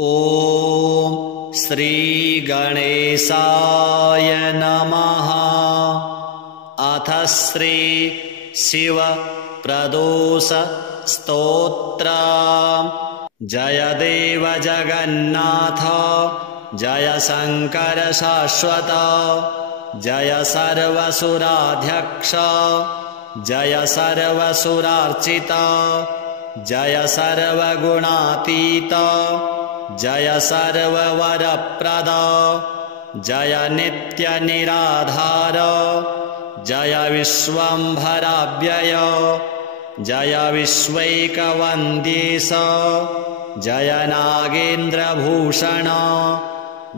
ॐ श्रीगणेशाय नमः। अथ श्री शिव प्रदोष स्तोत्र। जय देव जगन्नाथ, जय शंकर शाश्वत, जय सर्वसुराध्यक्ष, जय सर्वसुरार्चित, जय सर्वगुणातीत, जय सर्ववरप्रद, जय नित्यनिराधार, जय विश्वम्भराव्यय, जय विश्वैकवन्द्येश, जय नागेन्द्रभूषण,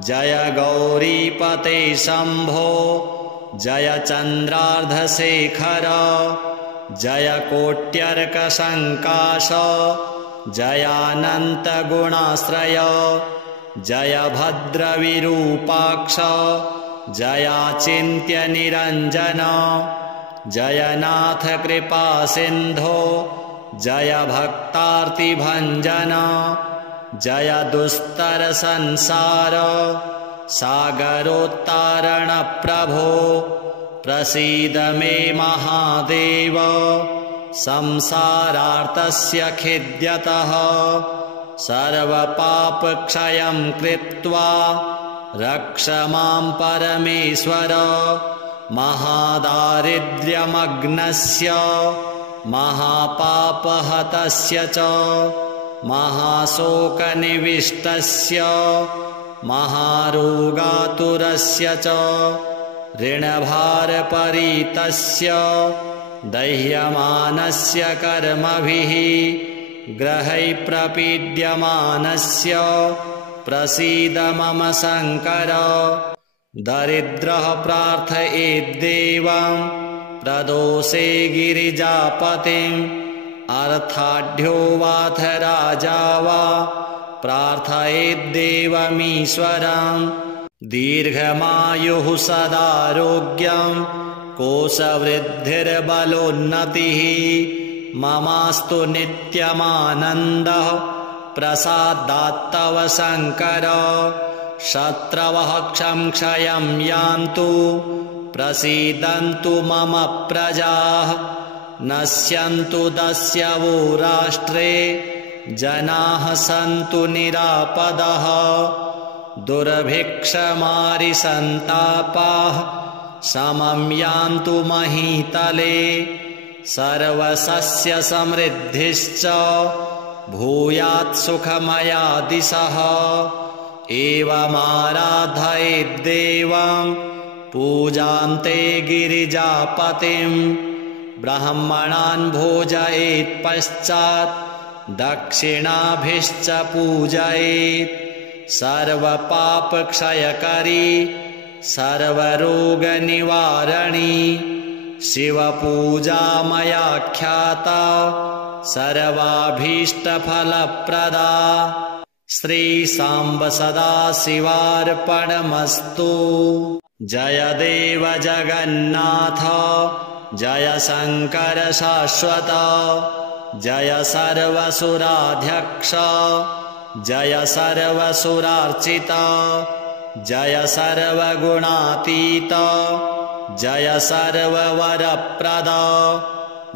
जय गौरीपते शम्भो, जय चन्द्रार्धशेखर, जय कोट्यर्कशङ्काश, जयानन्तगुणाश्रय, जय भद्रविरूपाक्ष, जयाचिन्त्यनिरञ्जन, जय नाथ कृपासिन्धो, जय भक्तार्तिभञ्जन, जय दुस्तरसंसार सागरोत्तारणप्रभो, प्रसीद मे महादेव, संसारार्तस्य खिद्यतः, सर्वपापक्षयं कृत्वा रक्ष मां परमेश्वर, महादारिद्र्यमग्नस्य, महापापहतस्य च, महाशोकनिविष्टस्य, महारोगातुरस्य च, ऋणभारपरीतस्य, दह्यमानस्य कर्मभिः ग्रहैः प्रपीड्यमानस्य, प्रसीद मम शङ्कर। दरिद्रः प्रार्थयेद्देवं प्रदोषे गिरिजापतिम्, अर्थाढ्यो वाथ राजा वा प्रार्थयेद्देवमीश्वरम्। दीर्घमायुः सदारोग्यं, कोशवृद्धिर्बलोन्नतिः, ममास्तु नित्यमानन्दः प्रसादात्तव शङ्कर। शत्रवः क्षयं यान्तु, प्रसीदन्तु मम प्रजाः, नश्यन्तु दस्यवो राष्ट्रे, जनाः सन्तु निरापदः। दुर्भिक्षमारिसन्तापाः समं यान्तु महीतले, सर्वसस्यसमृद्धिश्च भूयात् सुखमया दिशः। एवमाराधयेद्देवं पूजान्ते गिरिजापतिं, ब्राह्मणान् भोजयेत् पश्चात् दक्षिणाभिश्च पूजयेत्। सर्वपापक्षयकरी सर्वरोगनिवारणी, शिवपूजा मया ख्याता सर्वाभीष्टफलप्रदा। श्रीसाम्ब सदाशिवार्पणमस्तु। जय देव जगन्नाथ, जय शंकर शाश्वत, जय सर्वसुराध्यक्ष, जय सर्वसुरार्चित, जय सर्वगुणातीत, जय सर्ववरप्रद,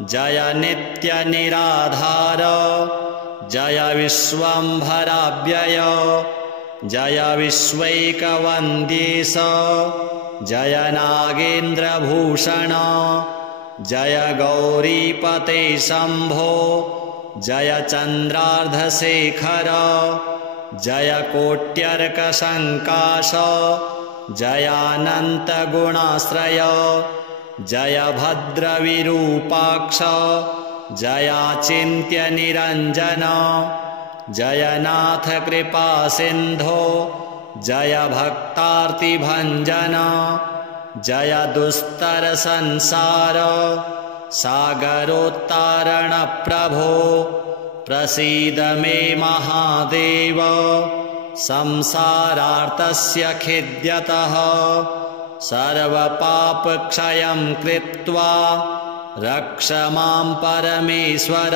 जय नित्यनिराधार, जय विश्वम्भराव्यय, जय विश्वैकवन्द्येश, जय नागेन्द्रभूषण, जय गौरीपते शम्भो, जय चन्द्रार्धशेखर, जय कोट्यर्कशङ्काश, जयानन्तगुणाश्रय, जय भद्रविरूपाक्ष, जयाचिन्त्यनिरञ्जन, जय नाथ कृपासिन्धो, जय भक्तार्तिभञ्जन, जय दुस्तरसंसार सागरोत्तारणप्रभो, प्रसीद मे महादेव, संसारार्तस्य खिद्यतः, सर्वपापक्षयं कृत्वा रक्ष मां परमेश्वर,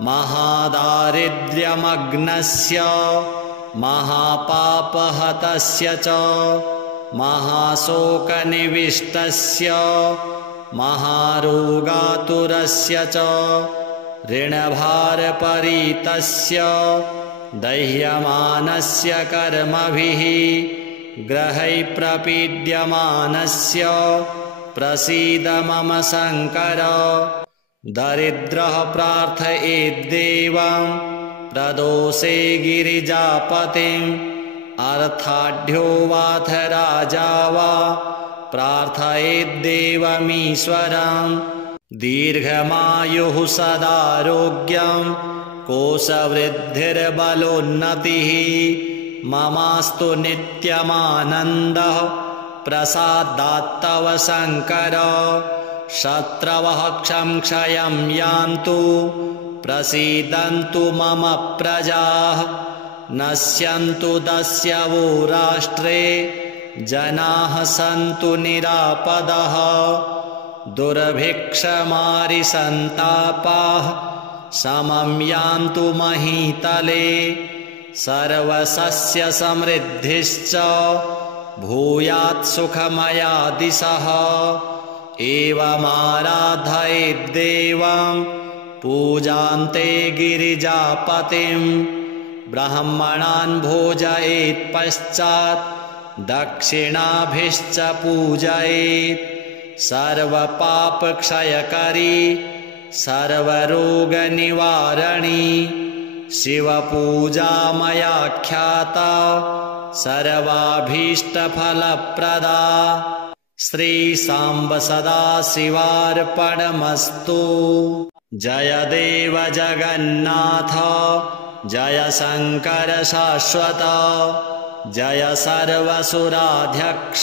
महादारिद्र्यमग्नस्य महापापहतस्य च महाशोकनिविष्टस्य महारोगातुरस्य च ऋणभारपरीतस्य दह्यमानस्य कर्मभिः ग्रहैः प्रपीड्यमानस्य प्रसीद मम शङ्कर। दरिद्रः प्रार्थयेद्देवं प्रदोषे गिरिजापतिम् अर्थाढ्यो वाथ राजा वा प्रार्थयेद्देवमीश्वरम्। दीर्घमायुः सदारोग्यं कोशवृद्धिर्बलोन्नतिः ममास्तु नित्यमानन्दः प्रसादात्तव शङ्कर। शत्रवः क्षयं यान्तु प्रसीदन्तु मम प्रजाः नश्यन्तु दस्यवो राष्ट्रे जनाः सन्तु निरापदः। दुर्भिक्षमारिसन्तापाः समं यान्तु महीतले सर्वसस्यसमृद्धिश्च भूयात् सुखमया दिशः। एवमाराधयेद्देवं पूजान्ते गिरिजापतिम् ब्राह्मणान् भोजयेत् पश्चात् दक्षिणाभिश्च पूजयेत्। सर्वपापक्षयकरी सर्वरोगनिवारणी शिवपूजा मया ख्याता सर्वाभीष्टफलप्रदा। श्रीसाम्ब सदाशिवार्पणमस्तु। जय देव जगन्नाथ जय शङ्कर शाश्वत जय सर्वसुराध्यक्ष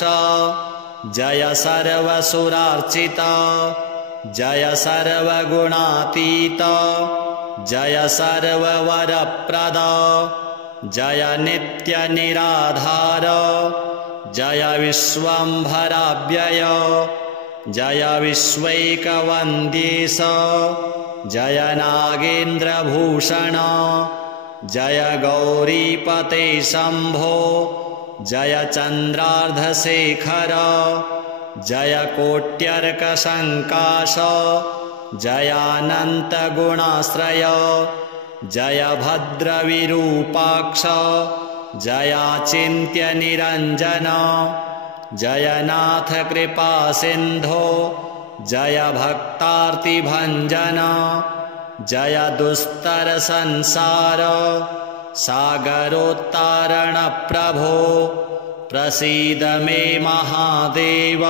जय सर्वसुरार्चित जय सर्वगुणातीत जय सर्ववरप्रद जय नित्यनिराधार जय विश्वम्भराव्यय जय विश्वैकवन्द्येश जय नागेन्द्रभूषण जय गौरीपते शम्भो जय चन्द्रार्धशेखर जय कोट्यर्कसङ्काश जयानन्तगुणाश्रय जय भद्रविरूपाक्ष जयाचिन्त्यनिरञ्जन जय नाथ कृपासिन्धो जय भक्तार्तिभञ्जन जय दुस्तरसंसार सागरोत्तारण प्रभो प्रसीद मे महादेव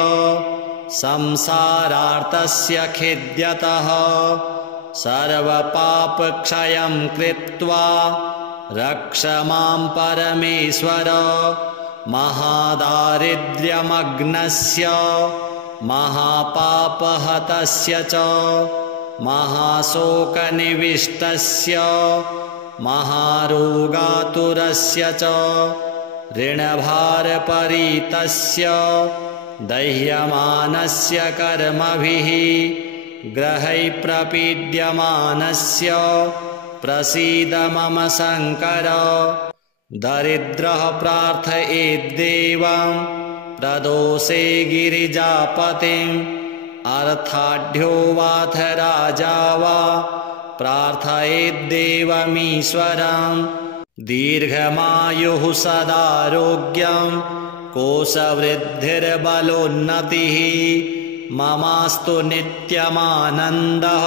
संसारार्तस्य खिद्यतः सर्वपापक्षयं कृत्वा रक्ष मां परमेश्वर महादारिद्र्यमग्नस्य महापापहतस्य च महाशोकनिविष्टस्य महारोगातुरस्य च ऋणभारपरीतस्य दह्यमानस्य कर्मभिः ग्रहैः प्रपीड्यमानस्य प्रसीद मम शङ्कर। दरिद्रः प्रार्थयेद्देवं प्रदोषे गिरिजापतिम् अर्थाढ्यो वाथ राजा वा प्रार्थयेद्देवमीश्वरम्। दीर्घमायुः सदारोग्यं कोशवृद्धिर्बलोन्नतिः ममास्तु नित्यमानन्दः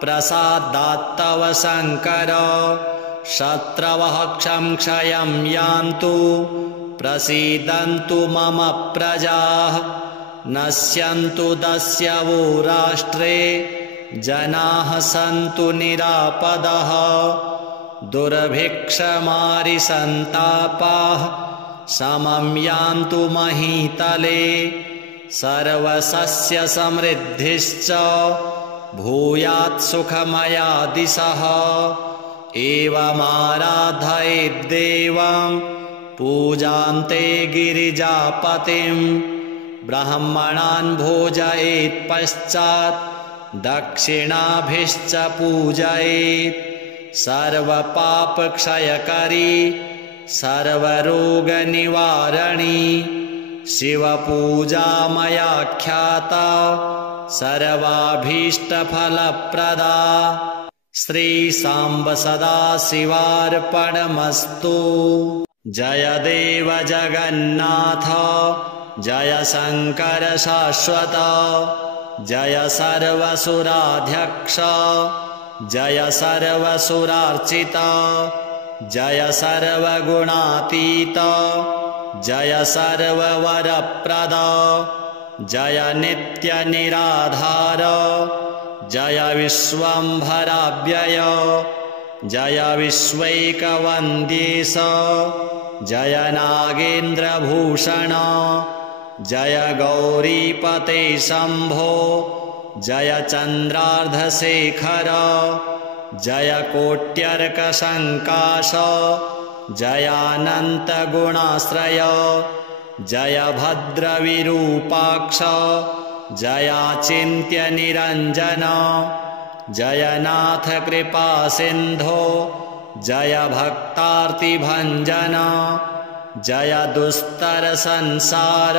प्रसादात्तव शङ्कर। शत्रवः क्षयं यान्तु प्रसीदन्तु मम प्रजाः नश्यन्तु दस्यवो राष्ट्रे जनाः सन्तु निरापदः। दुर्भिक्षमारिसन्तापाः समं यान्तु महीतले सर्वसस्यसमृद्धिश्च भूयात् सुखमया दिशः। एवमाराधयेद्देवं पूजान्ते गिरिजापतिम् ब्राह्मणान् भोजयेत् पश्चात् दक्षिणाभिश्च पूजयेत् सर्वपापक्षयकरी सर्वरोगनिवारणी शिवपूजा मया ख्याता सर्वाभीष्टफलप्रदा श्रीसाम्ब सदाशिवार्पणमस्तु। जय देव जगन्नाथ जय शङ्कर शाश्वत जय सर्वसुराध्यक्ष जय सर्वसुरार्चित जय सर्वगुणातीत जय सर्ववरप्रद जय नित्यनिराधार जय विश्वम्भराव्यय जय विश्वैकवन्द्येश जय नागेन्द्रभूषण जय गौरीपते शम्भो जय चन्द्रार्धशेखर जय कोट्यर्कशङ्काश जयानन्तगुणाश्रय जय भद्रविरूपाक्ष जयाचिन्त्यनिरञ्जन जयनाथ कृपासिन्धो जय भक्तार्तिभञ्जन जय दुस्तरसंसार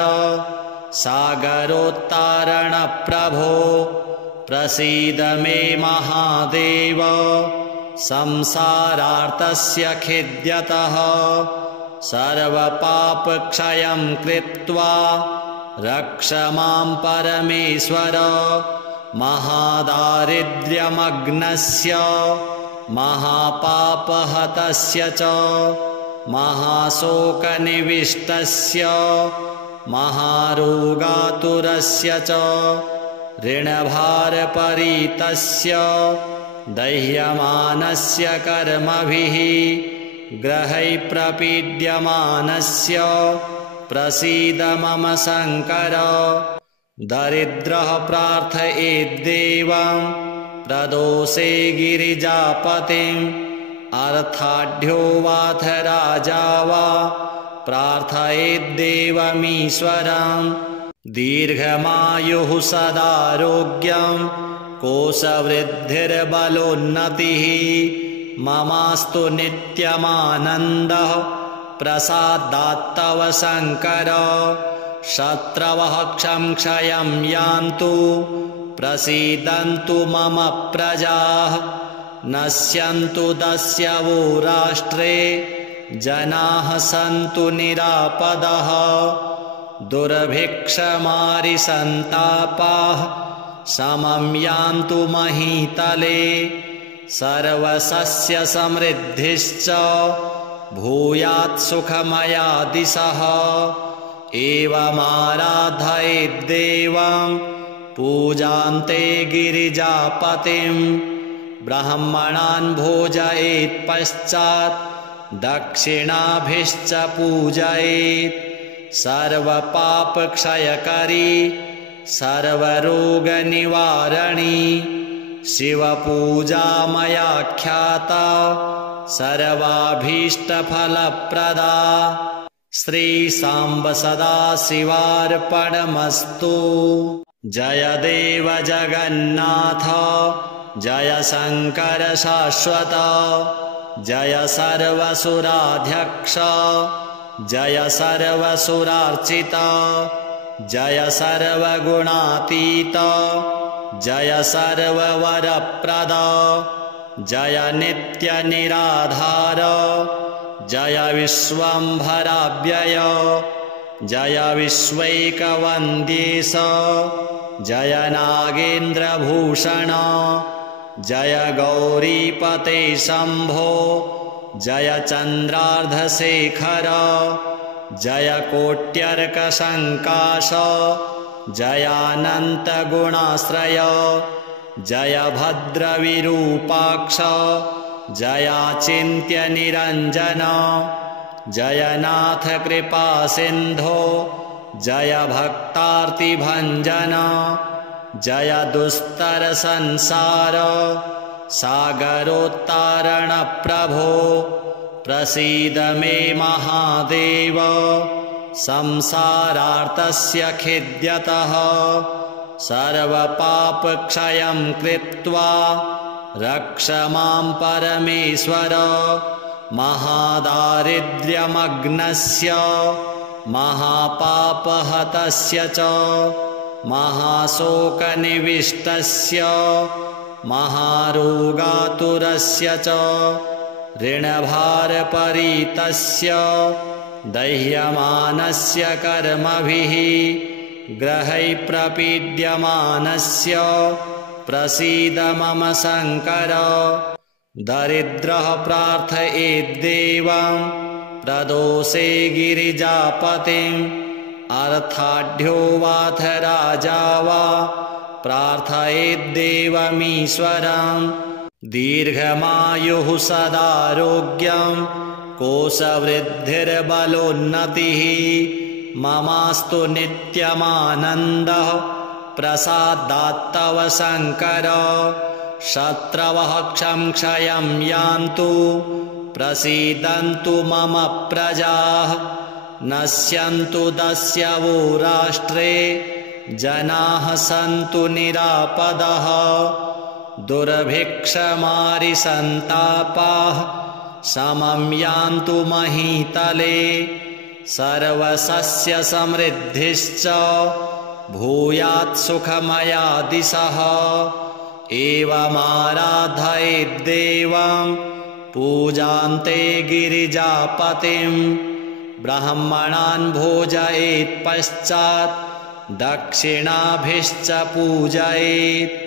सागरोत्तारणप्रभो प्रसीद मे महादेव संसारार्तस्य खिद्यतः सर्वपापक्षयं कृत्वा रक्ष मां परमेश्वर महादारिद्र्यमग्नस्य महापापहतस्य च महाशोकनिविष्टस्य महारोगातुरस्य च ऋणभारपरीतस्य दह्यमानस्य कर्मभिः ग्रहैः प्रपीड्यमानस्य प्रसीद मम शङ्कर दरिद्रः प्रार्थयेद्देवं प्रदोषे गिरिजापतिम् अर्थाढ्यो वाथ राजा वा प्रार्थयेद्देवमीश्वरम् दीर्घमायुः सदारोग्यं कोशवृद्धिर्बलोन्नतिः ममास्तु नित्यमानन्दः प्रसादात्तव शङ्कर शत्रवः क्षयं यान्तु प्रसीदन्तु मम प्रजाः नश्यन्तु दस्यवो राष्ट्रे जनाः सन्तु निरापदः दुर्भिक्षमारिसन्तापाः समं यान्तु महीतले सर्वसस्यसमृद्धिश्च भूयात् सुखमया दिशः एवमाराधयेद्देवं पूजान्ते गिरिजापतिं ब्राह्मणान् भोजयेत् पश्चात् दक्षिणाभिश्च पूजयेत् सर्वपापक्षयकरी सर्वरोगनिवारणी शिवपूजा मया ख्याता सर्वाभीष्टफलप्रदा श्रीसाम्ब सदाशिवार्पणमस्तु। जय देव जगन्नाथ जय शङ्कर शाश्वत जय सर्वसुराध्यक्ष जय सर्वसुरार्चित जय सर्वगुणातीत जय सर्ववरप्रद जय नित्यनिराधार जय विश्वम्भराव्यय जय विश्वैकवन्द्येश जय नागेन्द्रभूषण जय गौरीपते शम्भो जय चन्द्रार्धशेखर जय कोट्यर्कशङ्काश जयानन्तगुणाश्रय जय भद्रविरूपाक्ष जयाचिन्त्यनिरञ्जन जयनाथ कृपासिन्धो जय भक्तार्तिभञ्जन जय दुस्तरसंसार सागरोत्तारणप्रभो प्रसीद मे महादेव संसारार्तस्य खिद्यतः सर्वपापक्षयं कृत्वा रक्ष मां परमेश्वर महादारिद्र्यमग्नस्य महापापहतस्य च महाशोकनिविष्टस्य महारोगातुरस्य च ऋणभारपरीतस्य दह्यमानस्य कर्मभिः ग्रहैः प्रपीड्यमानस्य प्रसीद मम शङ्कर दरिद्रः प्रार्थयेद्देवं प्रदोषे गिरिजापतिम् अर्थाढ्यो वाथ राजा वा प्रार्थयेद्देवमीश्वरम् दीर्घमायुः सदारोग्यं कोशवृद्धिर्बलोन्नतिः ममास्तु नित्यमानन्दः प्रसादात्तव शङ्कर शत्रवः क्षयं यान्तु प्रसीदन्तु मम प्रजाः नश्यन्तु दस्यवो राष्ट्रे जनाः सन्तु निरापदः दुर्भिक्षमारिसन्तापाः समं यान्तु महीतले सर्वसस्यसमृद्धिश्च भूयात् सुखमया दिशः एवमाराधयेद्देवं पूजान्ते गिरिजापतिं ब्राह्मणान् भोजयेत् पश्चात् दक्षिणाभिश्च पूजयेत्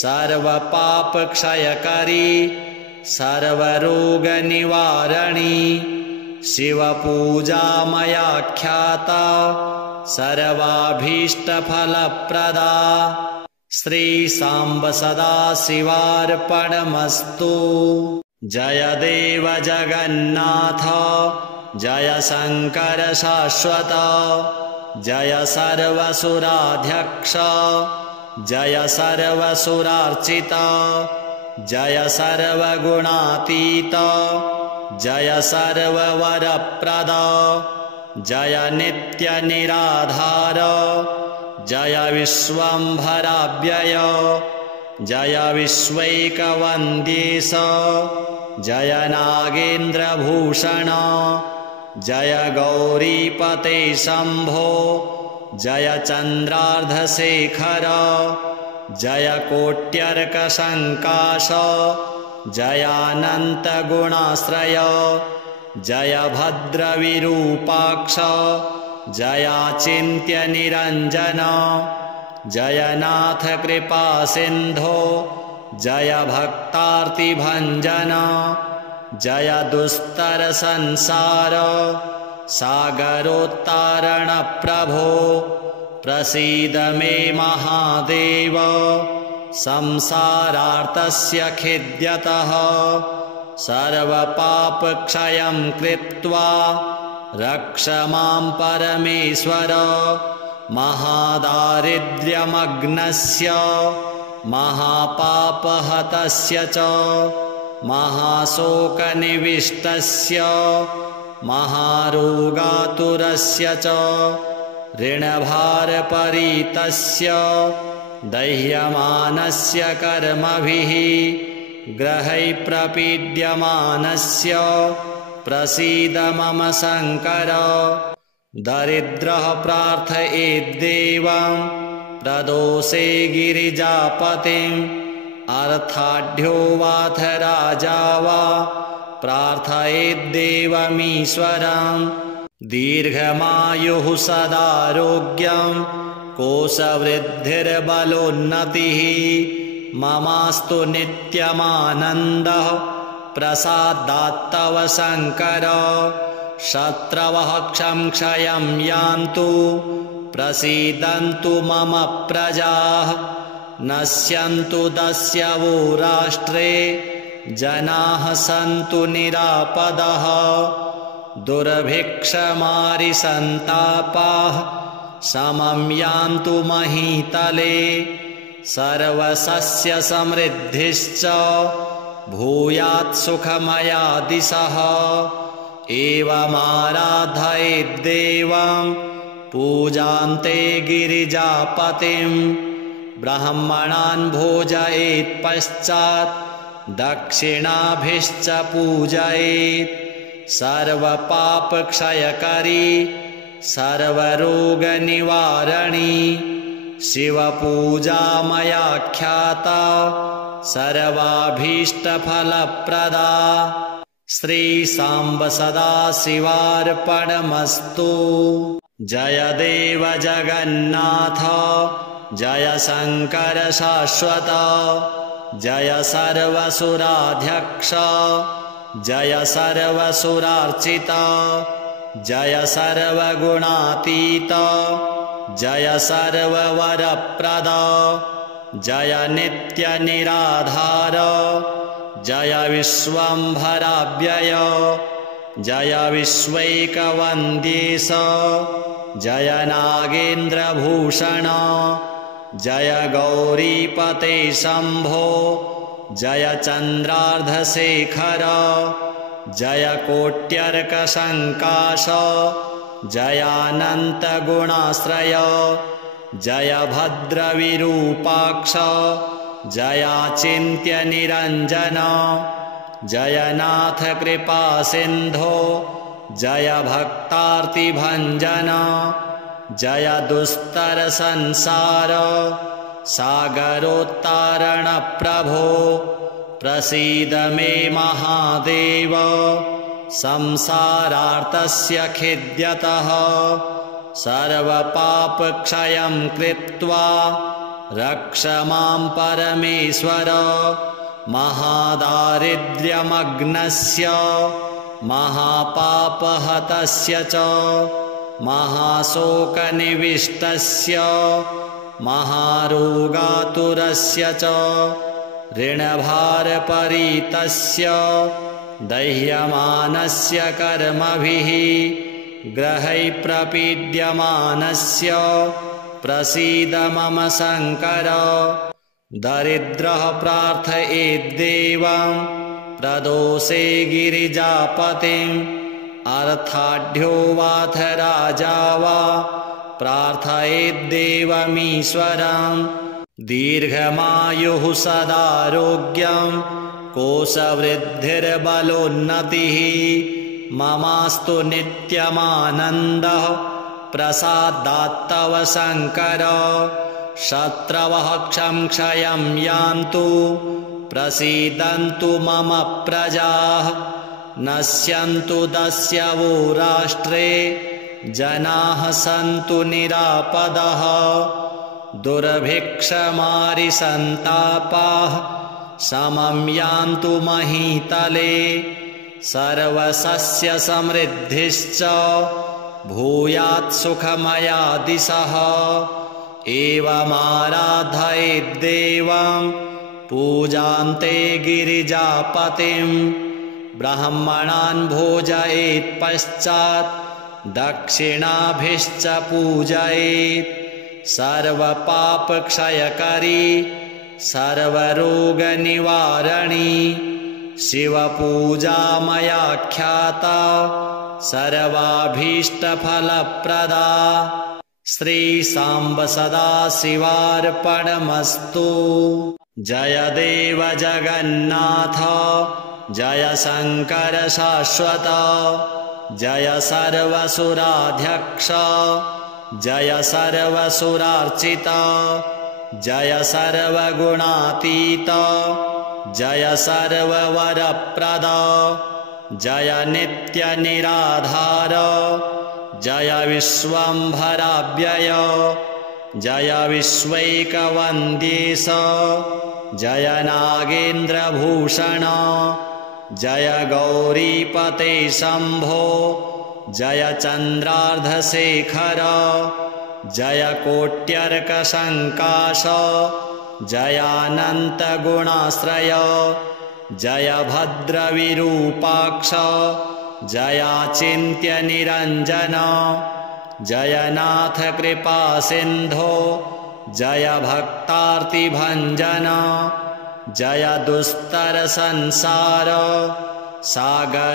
सर्वपापक्षयकरी सर्वरोगनिवारणी शिवपूजा मया ख्याता सर्वाभीष्टफलप्रदा श्रीसाम्ब सदाशिवार्पणमस्तु। जय देव जगन्नाथ जय शङ्कर शाश्वत जय सर्वसुराध्यक्ष जय सर्वसुरार्चित जय सर्वगुणातीत जय सर्ववरप्रद जय नित्यनिराधार जय विश्वम्भराव्यय जय विश्वैकवन्द्येश जय नागेन्द्रभूषण जय गौरीपते शम्भो जय चन्द्रार्धशेखर जय कोट्यर्कशङ्काश जयानन्तगुणाश्रय जय भद्रविरूपाक्ष जयाचिन्त्यनिरञ्जन जयनाथ कृपासिन्धो जय भक्तार्तिभञ्जन जय दुस्तरसंसार सागरोत्तारणप्रभो प्रसीद मे महादेव संसारार्तस्य खिद्यतः सर्वपापक्षयं कृत्वा रक्ष मां परमेश्वर महादारिद्र्यमग्नस्य महापापहतस्य च महाशोकनिविष्टस्य महारोगातुरस्य च ऋणभारपरीतस्य दह्यमानस्य कर्मभिः ग्रहैः प्रपीड्यमानस्य प्रसीद मम शङ्कर दरिद्रः प्रार्थयेद्देवं प्रदोषे गिरिजापतिम् अर्थाढ्यो वाथ राजा वा प्रार्थयेद्देवमीश्वरम् दीर्घमायुः सदारोग्यं कोशवृद्धिर्बलोन्नतिः ममास्तु नित्यमानन्दः प्रसादात्तव शङ्कर शत्रवः क्षयं यान्तु प्रसीदन्तु मम प्रजाः नश्यन्तु दस्यवो राष्ट्रे जनाः सन्तु निरापदः दुर्भिक्षमारिसन्तापाः समं यान्तु महीतले सर्वसस्यसमृद्धिश्च भूयात् सुखमया दिशः एवमाराधयेद्देवं पूजान्ते गिरिजापतिम् ब्राह्मणान् भोजयेत् पश्चात् दक्षिणाभिश्च पूजयेत्। सर्वपापक्षयकरी सर्वरोगनिवारणी शिवपूजा मया ख्याता सर्वाभीष्टफलप्रदा। श्रीसाम्ब सदाशिवार्पणमस्तु। जय देव जगन्नाथ जय शङ्कर शाश्वत जय सर्वसुराध्यक्ष जय सर्वसुरार्चित जय सर्वगुणातीत जय सर्ववरप्रद जय नित्यनिराधार जय विश्वम्भराव्यय जय विश्वैकवन्द्येश जय नागेन्द्रभूषण जय गौरीपते शम्भो जय चन्द्रार्धशेखर जय कोट्यर्कशङ्काश जयानन्तगुणाश्रय जय भद्रविरूपाक्ष जयाचिन्त्यनिरञ्जन जय नाथ कृपासिन्धो जय भक्तार्तिभञ्जन जय दुस्तरसंसार सागरोत्तारणप्रभो प्रसीद मे महादेव संसारार्तस्य खिद्यतः सर्वपापक्षयं कृत्वा रक्ष मां परमेश्वर महादारिद्र्यमग्नस्य महापापहतस्य च महाशोकनिविष्टस्य महारोगातुरस्य च ऋणभारपरीतस्य दह्यमानस्य कर्मभिः ग्रहैः प्रपीड्यमानस्य प्रसीद मम शङ्कर दरिद्रः प्रार्थयेद्देवं प्रदोषे गिरिजापतिम् अर्थाढ्यो वाथ राजा वा प्रार्थयेद्देवमीश्वरं दीर्घमायुः सदारोग्यं कोशवृद्धिर्बलोन्नतिः ममास्तु नित्यमानन्दः प्रसादात्तव शङ्कर शत्रवः क्षयं यान्तु प्रसीदन्तु मम प्रजाः नश्यन्तु दस्यवो राष्ट्रे जनाः सन्तु निरापदः दुर्भिक्षमारिसन्तापाः समं यान्तु महीतले सर्वसस्यसमृद्धिश्च भूयात् सुखमया दिशः एवमाराधयेद्देवं पूजान्ते गिरिजापतिम् ब्राह्मणान् भोजयेत् पश्चात् दक्षिणाभिश्च पूजयेत् सर्वपापक्षयकरी सर्वरोगनिवारणी शिवपूजा मया ख्याता सर्वाभीष्टफलप्रदा। श्रीसाम्ब सदाशिवार्पणमस्तु। जय देव जगन्नाथ जय शङ्कर शाश्वत जय सर्वसुराध्यक्ष जय सर्वसुरार्चित जय सर्वगुणातीत जय सर्ववरप्रद जय नित्यनिराधार जय विश्वम्भराव्यय जय विश्वैकवन्द्येश जय नागेन्द्रभूषण जय गौरीपते शम्भो जय चन्द्रार्धशेखर जय कोट्यर्कशङ्काश जयानन्तगुणाश्रय जय भद्रविरूपाक्ष जयाचिन्त्यनिरञ्जन जय नाथ कृपासिन्धो जय भक्तार्तिभञ्जन जय दुस्तरसंसार सागरोत्तारणप्रभो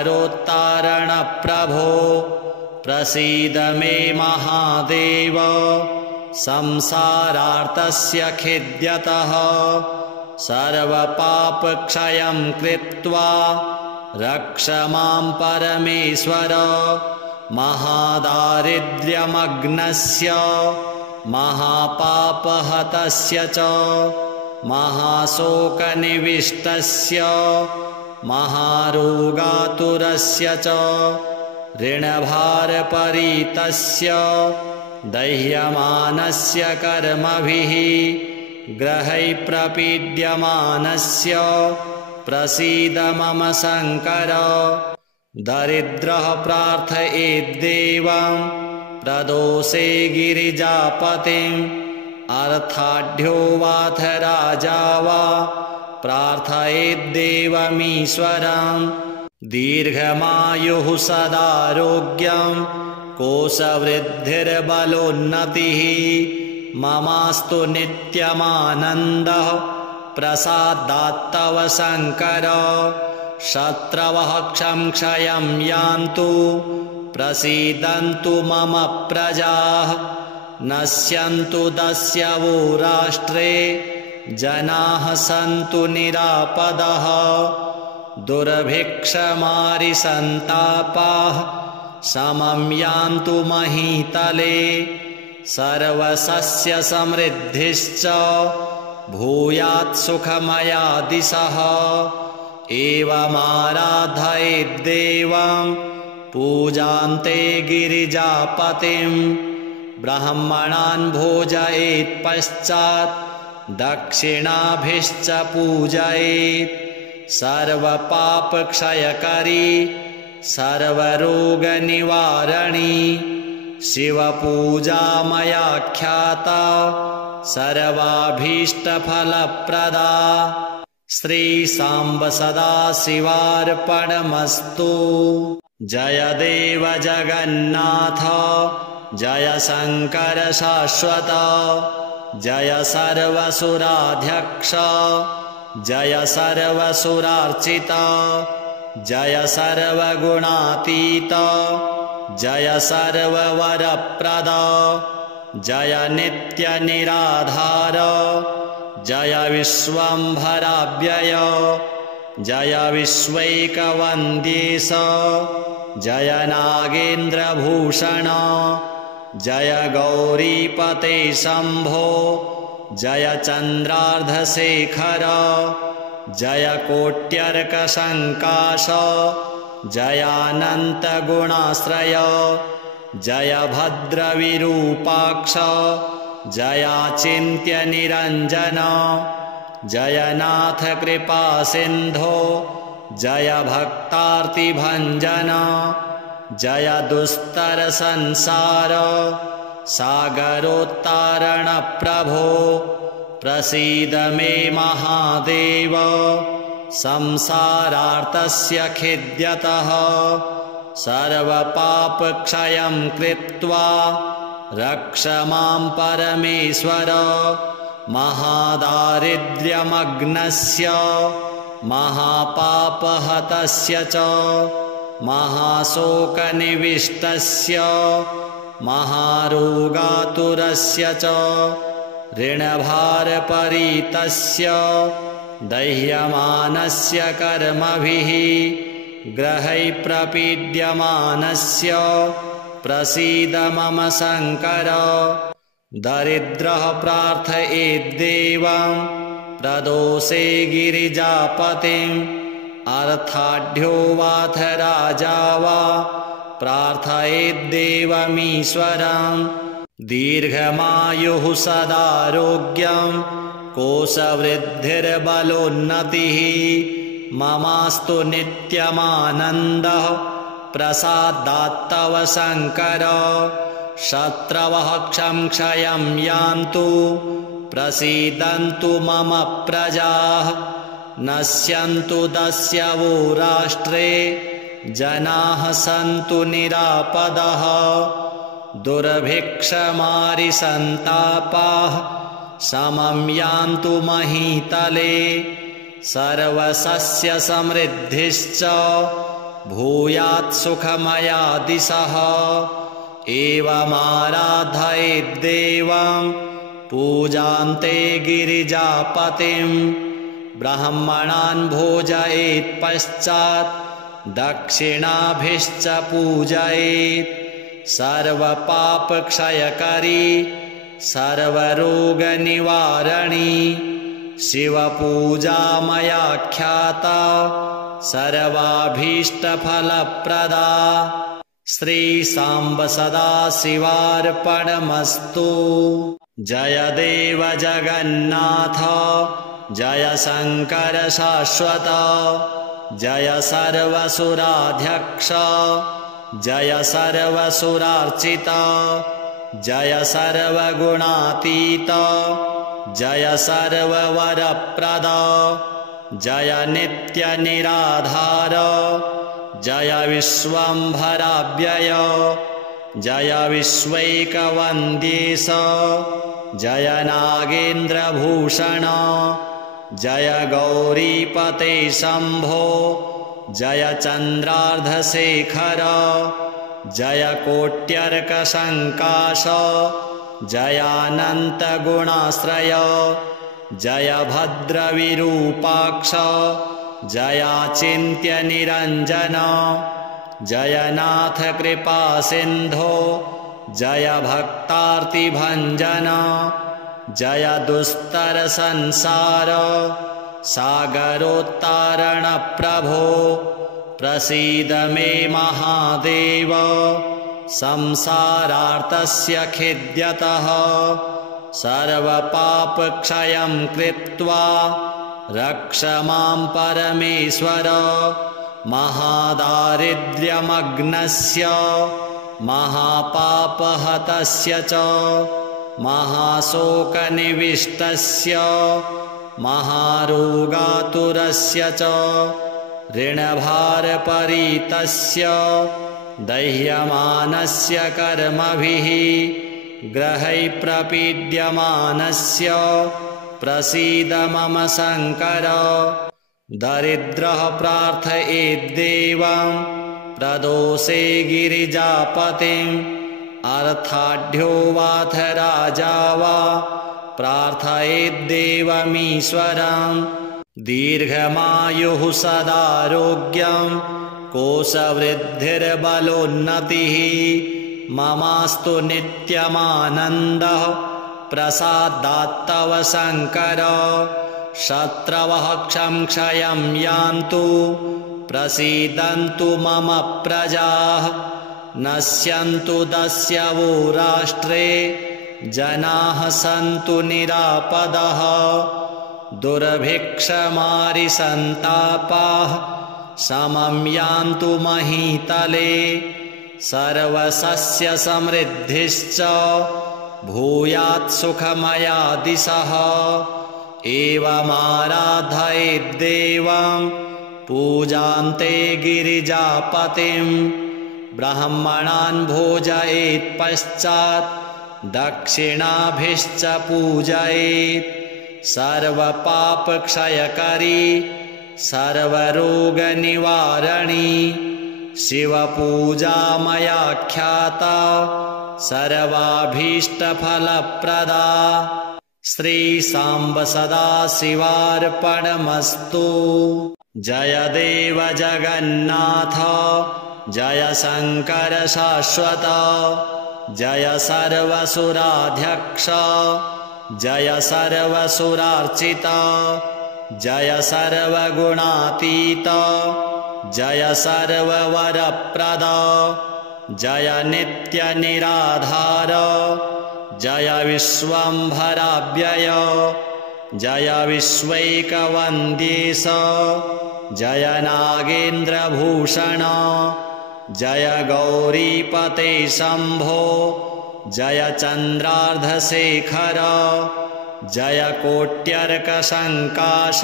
प्रसीद मे महादेव संसारार्तस्य खिद्यतः सर्वपापक्षयं कृत्वा रक्ष मां परमेश्वर महादारिद्र्यमग्नस्य महापापहतस्य च महाशोकनिविष्टस्य महारोगातुरस्य च ऋणभारपरीतस्य दह्यमानस्य कर्मभिः ग्रहैः प्रपीड्यमानस्य प्रसीद मम शङ्कर दरिद्रः प्रार्थयेद्देवं प्रदोषे गिरिजापतिम् अर्थाढ्यो वाथ राजा वा प्रार्थयेद्देवमीश्वरम् दीर्घमायुः सदारोग्यं कोशवृद्धिर्बलोन्नतिः ममास्तु नित्यमानन्दः प्रसादात्तव शङ्कर शत्रवः क्षयं यान्तु प्रसीदन्तु मम प्रजाः नश्यन्तु दस्यवो राष्ट्रे जनाः सन्तु निरापदः दुर्भिक्षमारिसन्तापाः समं यान्तु महीतले सर्वसस्यसमृद्धिश्च भूयात् सुखमया दिशः एवमाराधयेद्देवं पूजान्ते गिरिजापतिं ब्राह्मणान् भोजयेत् पश्चात् दक्षिणाभिश्च पूजयेत् सर्वपापक्षयकरी सर्वरोगनिवारणी शिवपूजा मया ख्याता सर्वाभीष्टफलप्रदा श्रीसाम्ब सदाशिवार्पणमस्तु। जय देव जगन्नाथ जय शङ्कर शाश्वत जय सर्वसुराध्यक्ष जय सर्वसुरार्चित जय सर्वगुणातीत जय सर्ववरप्रद जय नित्यनिराधार जय विश्वम्भराव्यय जय विश्वैकवन्द्येश जय नागेन्द्रभूषण जय गौरीपते शम्भो जय चन्द्रार्धशेखर जय कोट्यर्कशङ्काश जयानन्तगुणाश्रय जय भद्रविरूपाक्ष जयाचिन्त्यनिरञ्जन जयनाथ कृपासिन्धो जय भक्तार्तिभञ्जन जय दुस्तरसंसार सागरोत्तारणप्रभो प्रसीद मे महादेव संसारार्तस्य खिद्यतः सर्वपापक्षयं कृत्वा रक्ष मां परमेश्वर महादारिद्र्यमग्नस्य महापापहतस्य च महाशोकनिविष्टस्य महारोगातुरस्य च ऋणभारपरीतस्य दह्यमानस्य कर्मभिः ग्रहैः प्रपीड्यमानस्य प्रसीद मम शङ्कर दरिद्रः प्रार्थयेद्देवं प्रदोषे गिरिजापतिम् अर्थाढ्यो वाथ राजा वा प्रार्थयेद्देवमीश्वरम् दीर्घमायुः सदारोग्यं कोशवृद्धिर्बलोन्नतिः ममास्तु नित्यमानन्दः प्रसादात्तव शङ्कर शत्रवः क्षयं यान्तु प्रसीदन्तु मम प्रजाः नश्यन्तु दस्यवो राष्ट्रे जनाः सन्तु निरापदः दुर्भिक्षमारिसन्तापाः समं यान्तु महीतले सर्वसस्यसमृद्धिश्च भूयात् सुखमया दिशः एवमाराधयेद्देवं पूजान्ते गिरिजापतिं ब्राह्मणान् भोजयेत् पश्चात् दक्षिणाभिश्च पूजयेत् सर्वपापक्षयकरी सर्वरोगनिवारणी शिवपूजा मया ख्याता सर्वाभीष्टफलप्रदा श्रीसाम्ब सदाशिवार्पणमस्तु। जय देव जगन्नाथ जय शङ्कर शाश्वत जय सर्वसुराध्यक्ष जय सर्वसुरार्चित जय सर्वगुणातीत जय सर्ववरप्रद जय नित्यनिराधार जय विश्वम्भराव्यय जय विश्वैकवन्द्येश जय नागेन्द्रभूषण जय गौरीपते शम्भो जय चन्द्रार्धशेखर जय कोट्यर्कशङ्काश जयानन्तगुणाश्रय जय भद्रविरूपाक्ष जयाचिन्त्यनिरञ्जन जयनाथ कृपासिन्धो जय भक्तार्तिभञ्जन जय दुस्तरसंसार सागरोत्तारणप्रभो प्रसीद मे महादेव संसारार्तस्य खिद्यतः सर्वपापक्षयं कृत्वा रक्ष मां परमेश्वर महादारिद्र्यमग्नस्य महापापहतस्य च महाशोकनिविष्टस्य महारोगातुरस्य च ऋणभारपरीतस्य दह्यमानस्य कर्मभिः ग्रहैः प्रपीड्यमानस्य प्रसीद मम शङ्कर दरिद्रः प्रार्थयेद्देवं प्रदोषे गिरिजापतिम् अर्थाढ्यो वाथ राजा वा प्रार्थयेद्देवमीश्वरं दीर्घमायुः सदारोग्यं कोशवृद्धिर्बलोन्नतिः ममास्तु नित्यमानन्दः प्रसादात्तव शङ्कर शत्रवः क्षयं यान्तु प्रसीदन्तु मम प्रजाः नश्यन्तु दस्यवो राष्ट्रे जनाः सन्तु निरापदः दुर्भिक्षमारिसन्तापाः समं यान्तु महीतले सर्वसस्यसमृद्धिश्च भूयात् सुखमया दिशः एवमाराधयेद्देवं पूजान्ते गिरिजापतिं ब्राह्मणान् भोजयेत् पश्चात् दक्षिणाभिश्च पूजयेत् सर्वपापक्षयकरी सर्वरोगनिवारणी शिवपूजा मया ख्याता सर्वाभीष्टफलप्रदा श्रीसाम्ब सदाशिवार्पणमस्तु। जय देव जगन्नाथ जय शङ्कर शाश्वत जय सर्वसुराध्यक्ष जय सर्वसुरार्चित जय सर्वगुणातीत जय सर्ववरप्रद जय नित्यनिराधार जय विश्वम्भराव्यय जय विश्वैकवन्द्येश जय नागेन्द्रभूषण जय गौरीपते शम्भो जय चन्द्रार्धशेखर जय कोट्यर्कशङ्काश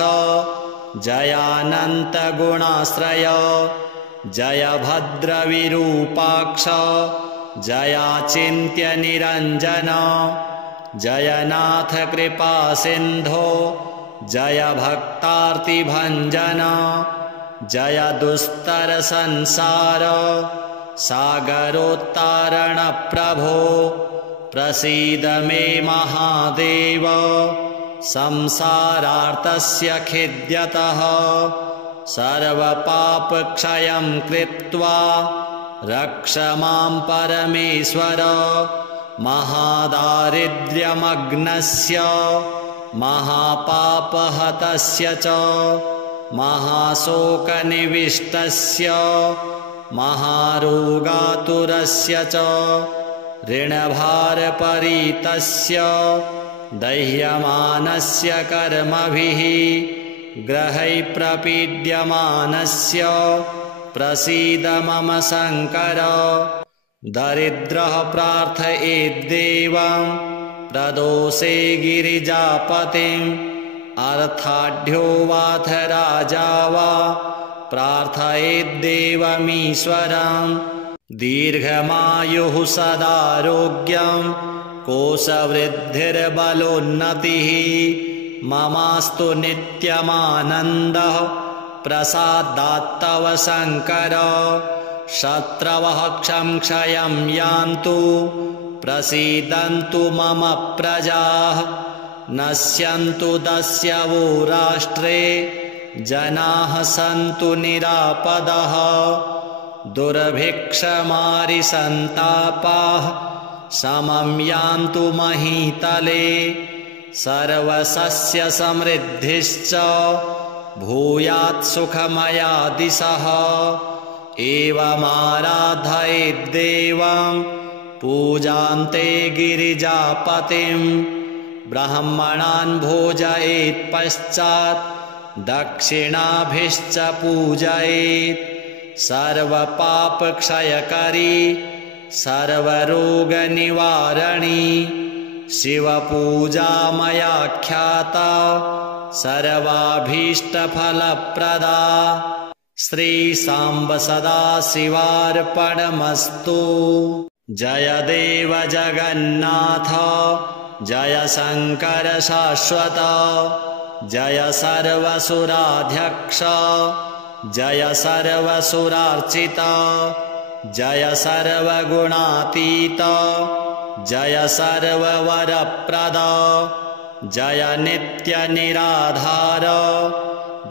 जयानन्तगुणाश्रय जय भद्रविरूपाक्ष जयाचिन्त्यनिरञ्जन जयनाथ कृपासिन्धो जय भक्तार्तिभञ्जन जय दुस्तरसंसार सागरोत्तारणप्रभो प्रसीद मे महादेव संसारार्तस्य खिद्यतः सर्वपापक्षयं कृत्वा रक्ष मां परमेश्वर महादारिद्र्यमग्नस्य महापापहतस्य च महाशोकनिविष्टस्य महारोगातुरस्य च ऋणभारपरीतस्य दह्यमानस्य कर्मभिः ग्रहैः प्रपीड्यमानस्य प्रसीद मम शङ्कर दरिद्रः प्रार्थयेद्देवं प्रदोषे गिरिजापतिम् अर्थाढ्यो वाथ राजा वा प्रार्थयेद्देवमीश्वरं दीर्घमायुः सदारोग्यं कोशवृद्धिर्बलोन्नतिः ममास्तु नित्यमानन्दः प्रसादात्तव शङ्कर शत्रवः क्षयं यान्तु प्रसीदन्तु मम प्रजाः नश्यन्तु दस्यवो राष्ट्रे जनाः सन्तु निरापदः दुर्भिक्षमारिसन्तापाः समं यान्तु महीतले सर्वसस्यसमृद्धिश्च भूयात् सुखमया दिशः एवमाराधयेद्देवं पूजान्ते गिरिजापतिं ब्राह्मणान् भोजयेत् पश्चात् दक्षिणाभिश्च पूजयेत् सर्वपापक्षयकरी सर्वरोगनिवारणी शिवपूजा मया ख्याता सर्वाभीष्टफलप्रदा श्रीसाम्ब सदाशिवार्पणमस्तु। जय देव जगन्नाथ जय शङ्कर शाश्वत जय सर्वसुराध्यक्ष जय सर्वसुरार्चित जय सर्वगुणातीत जय सर्ववरप्रद जय नित्यनिराधार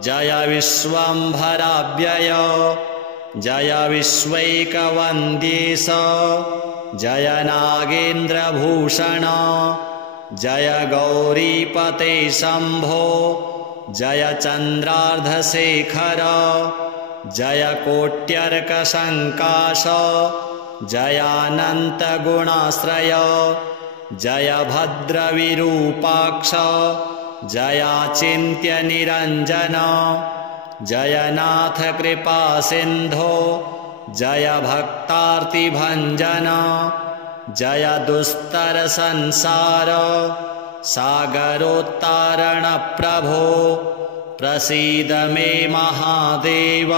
जय विश्वम्भराव्यय जय विश्वैकवन्द्येश जय नागेन्द्रभूषण जय गौरीपते शम्भो जय चन्द्रार्धशेखर जय कोट्यर्कसङ्काश जयानन्तगुणाश्रय जय भद्रविरूपाक्ष जयाचिन्त्यनिरञ्जन जयनाथ कृपासिन्धो जय भक्तार्तिभञ्जन जय दुस्तरसंसार सागरोत्तारणप्रभो प्रसीद मे महादेव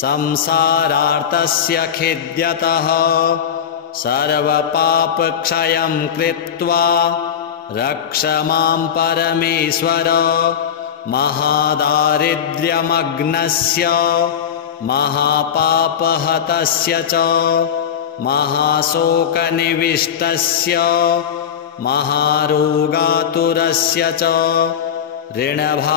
संसारार्तस्य खिद्यतः सर्वपापक्षयं कृत्वा रक्ष मां परमेश्वर महादारिद्र्यमग्नस्य महापापहतस्य च महाशोकनिविष्टस्य महारोगातुरस्य च ऋणभारपरीतस्य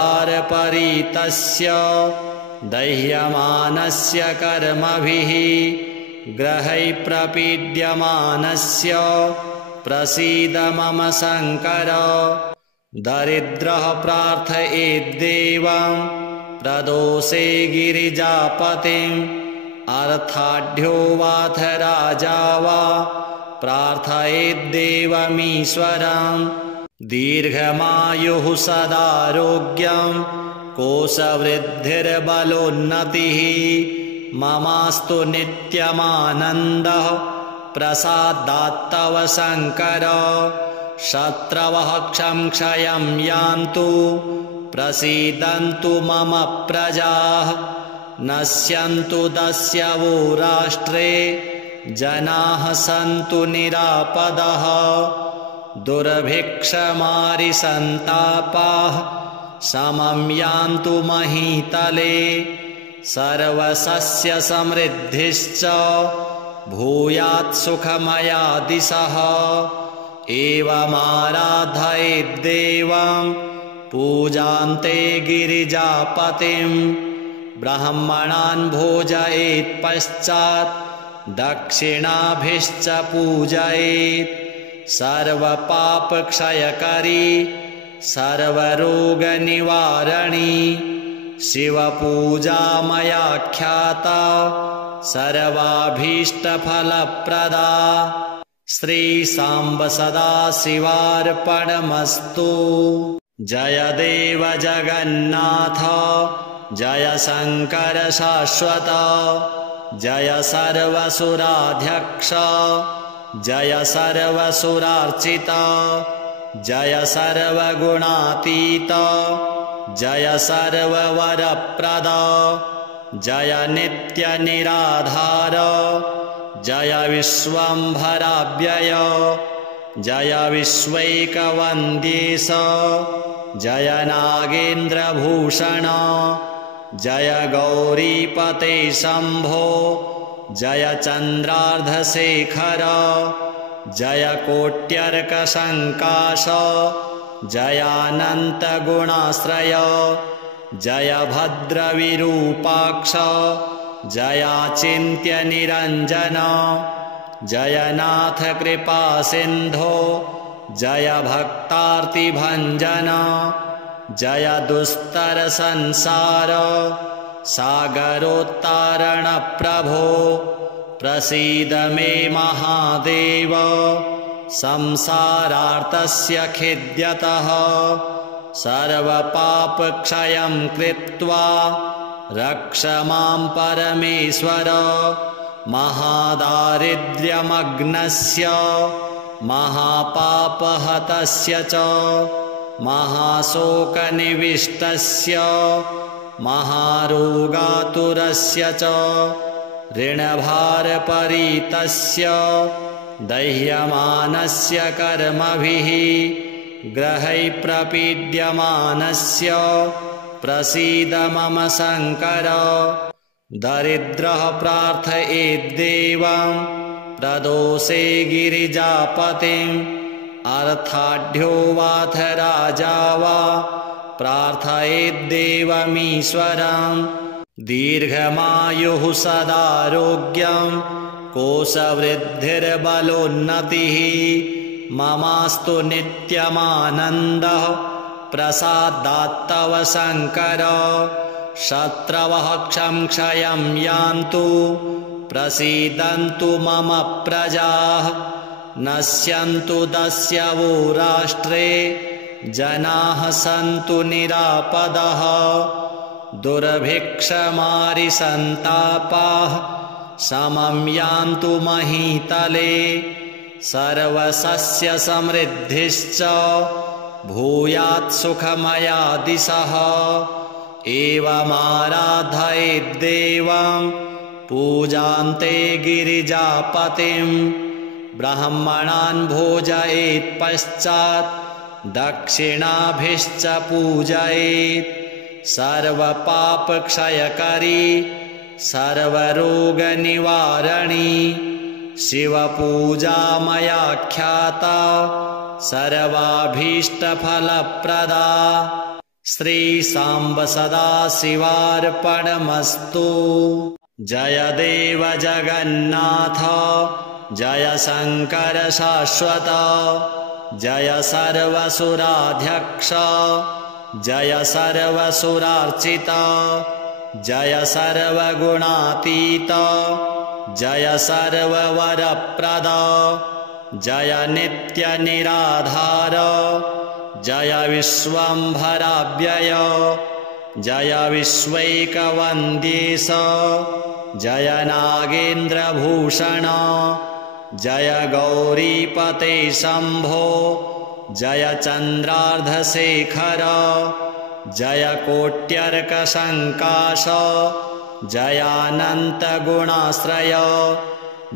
दह्यमानस्य कर्मभिः ग्रहैः प्रपीड्यमानस्य प्रसीद मम शङ्कर दरिद्रः प्रार्थयेद्देवं प्रदोषे गिरिजापतिम् अर्थाढ्यो वाथ राजा वा प्रार्थयेद्देवमीश्वरं दीर्घमायुः सदारोग्यं कोशवृद्धिर्बलोन्नतिः ममास्तु नित्यमानन्दः प्रसादात्तव शङ्कर शत्रवः क्षयं यान्तु प्रसीदन्तु मम प्रजाः नश्यन्तु दस्यवो राष्ट्रे जनाः सन्तु निरापदः दुर्भिक्षमारिसन्तापाः समं यान्तु महीतले सर्वसस्य समृद्धिश्च भूयात् सुखमया दिशः एवमाराधयेद्देवं पूजान्ते गिरिजापतिं ब्राह्मणान् भोजयेत् पश्चात् दक्षिणाभिश्च पूजयेत् सर्वपापक्षयकरी सर्वरोगनिवारणी शिवपूजा मया ख्याता सर्वाभीष्टफलप्रदा श्रीसाम्ब सदाशिवार्पणमस्तु। जय देव जगन्नाथ जय शङ्कर शाश्वत जय सर्वसुराध्यक्ष जय सर्वसुरार्चित जय सर्वगुणातीत जय सर्ववरप्रद जय नित्यनिराधार जय विश्वम्भराव्यय जय विश्वैकवन्द्येश जय नागेन्द्रभूषण जय गौरीपते शम्भो जय चन्द्रार्धशेखर जय कोट्यर्कशङ्काश जयानन्तगुणाश्रय जय भद्रविरूपाक्ष जयाचिन्त्यनिरञ्जन जयनाथ कृपासिन्धो जय भक्तार्तिभञ्जन जय दुस्तरसंसार सागरोत्तारणप्रभो प्रसीद मे महादेव संसारार्तस्य खिद्यतः सर्वपापक्षयं कृत्वा रक्ष मां परमेश्वर महादारिद्र्यमग्नस्य महापापहतस्य च महाशोकनिविष्टस्य महारोगातुरस्य च ऋणभारपरीतस्य दह्यमानस्य कर्मभिः ग्रहैः प्रपीड्यमानस्य प्रसीद मम शङ्कर दरिद्रः प्रार्थयेद्देवं प्रदोषे गिरिजापतिम् अर्थाढ्यो वाथ राजा वा प्रार्थयेद्देवमीश्वरं दीर्घमायुः सदारोग्यं कोशवृद्धिर्बलोन्नतिः ममास्तु नित्यमानन्दः प्रसादात्तव शङ्कर शत्रवः क्षयं यान्तु प्रसीदन्तु मम प्रजाः नश्यन्तु दस्यवो राष्ट्रे जनाः सन्तु निरापदः दुर्भिक्षमारिसन्तापाः समं यान्तु महीतले सर्वसस्यसमृद्धिश्च भूयात् सुखमया दिशः एवमाराधयेद्देवं पूजान्ते गिरिजापतिं ब्राह्मणान् भोजयेत् पश्चात् दक्षिणाभिश्च पूजयेत् सर्वपापक्षयकरी सर्वरोगनिवारणी शिवपूजा मया ख्याता सर्वाभीष्टफलप्रदा श्रीसाम्ब सदाशिवार्पणमस्तु। जय देव जगन्नाथ जय शङ्कर शाश्वत जय सर्वसुराध्यक्ष जय सर्वसुरार्चित जय सर्वगुणातीत जय सर्ववरप्रद जय नित्यनिराधार जय विश्वम्भराव्यय जय विश्वैकवन्द्येश जय नागेन्द्रभूषण जय गौरीपते शम्भो जय चन्द्रार्धशेखर जय कोट्यर्कशङ्काश जयानन्तगुणाश्रय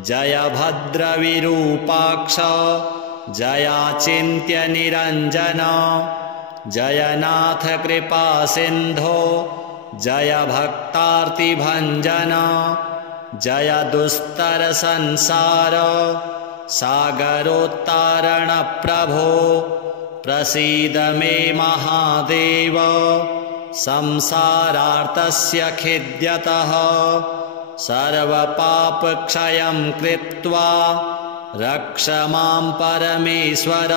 जय भद्रविरूपाक्ष जयाचिन्त्यनिरञ्जन जयनाथ कृपासिन्धो जय भक्तार्तिभञ्जन जय दुस्तरसंसार सागरोत्तारणप्रभो प्रसीद मे महादेव संसारार्तस्य खिद्यतः सर्वपापक्षयं कृत्वा रक्ष मां परमेश्वर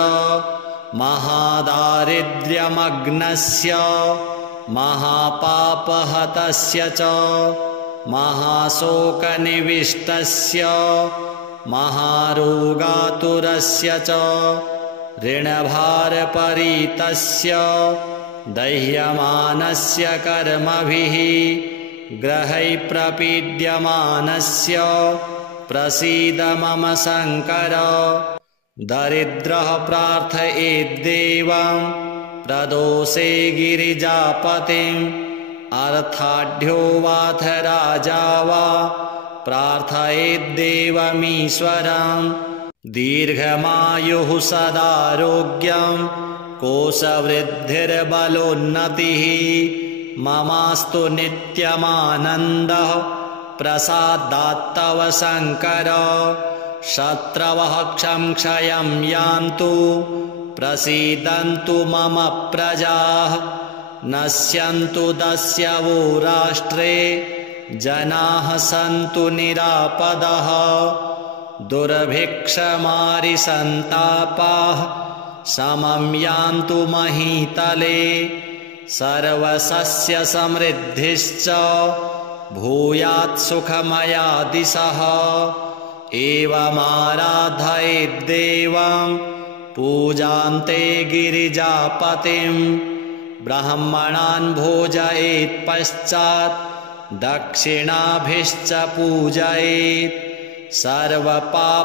महादारिद्र्यमग्नस्य महापापहतस्य च महाशोकनिविष्टस्य महारोगातुरस्य च ऋणभारपरीतस्य दह्यमानस्य कर्मभिः ग्रहैः प्रपीड्यमानस्य प्रसीद मम शङ्कर दरिद्रः प्रार्थयेद्देवं प्रदोषे गिरिजापतिम् अर्थाढ्यो वाथ राजा वा प्रार्थयेद्देवमीश्वरम् दीर्घमायुः सदारोग्यं कोशवृद्धिर्बलोन्नतिः ममास्तु नित्यमानन्दः प्रसादात्तव शङ्कर शत्रवः क्षयं यान्तु प्रसीदन्तु मम प्रजाः नश्यन्तु दस्यवो राष्ट्रे जनाः सन्तु निरापदः दुर्भिक्षमारिसन्तापाः समं यान्तु महीतले सर्वसस्यसमृद्धिश्च भूयात् सुखमया दिशः एवमाराधयेद्देवं पूजान्ते गिरिजापतिं ब्राह्मणान् भोजयेत् पश्चात् दक्षिणाभिश्च पूजयेत् सर्वपापक्षयकरी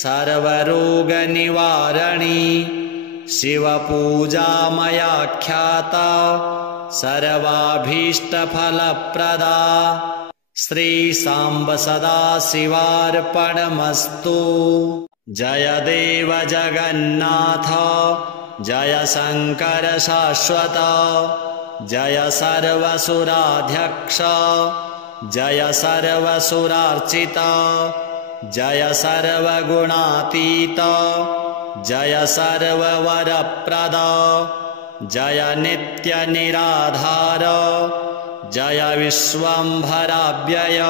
सर्वरोगनिवारणी शिवपूजा मया ख्याता सर्वाभीष्टफलप्रदा श्रीसाम्ब सदाशिवार्पणमस्तु। जय देव जगन्नाथ जय शङ्कर शाश्वत जय सर्वसुराध्यक्ष जय सर्वसुरार्चित जय सर्वगुणातीत जय सर्ववरप्रद जय नित्यनिराधार जय विश्वम्भराव्यय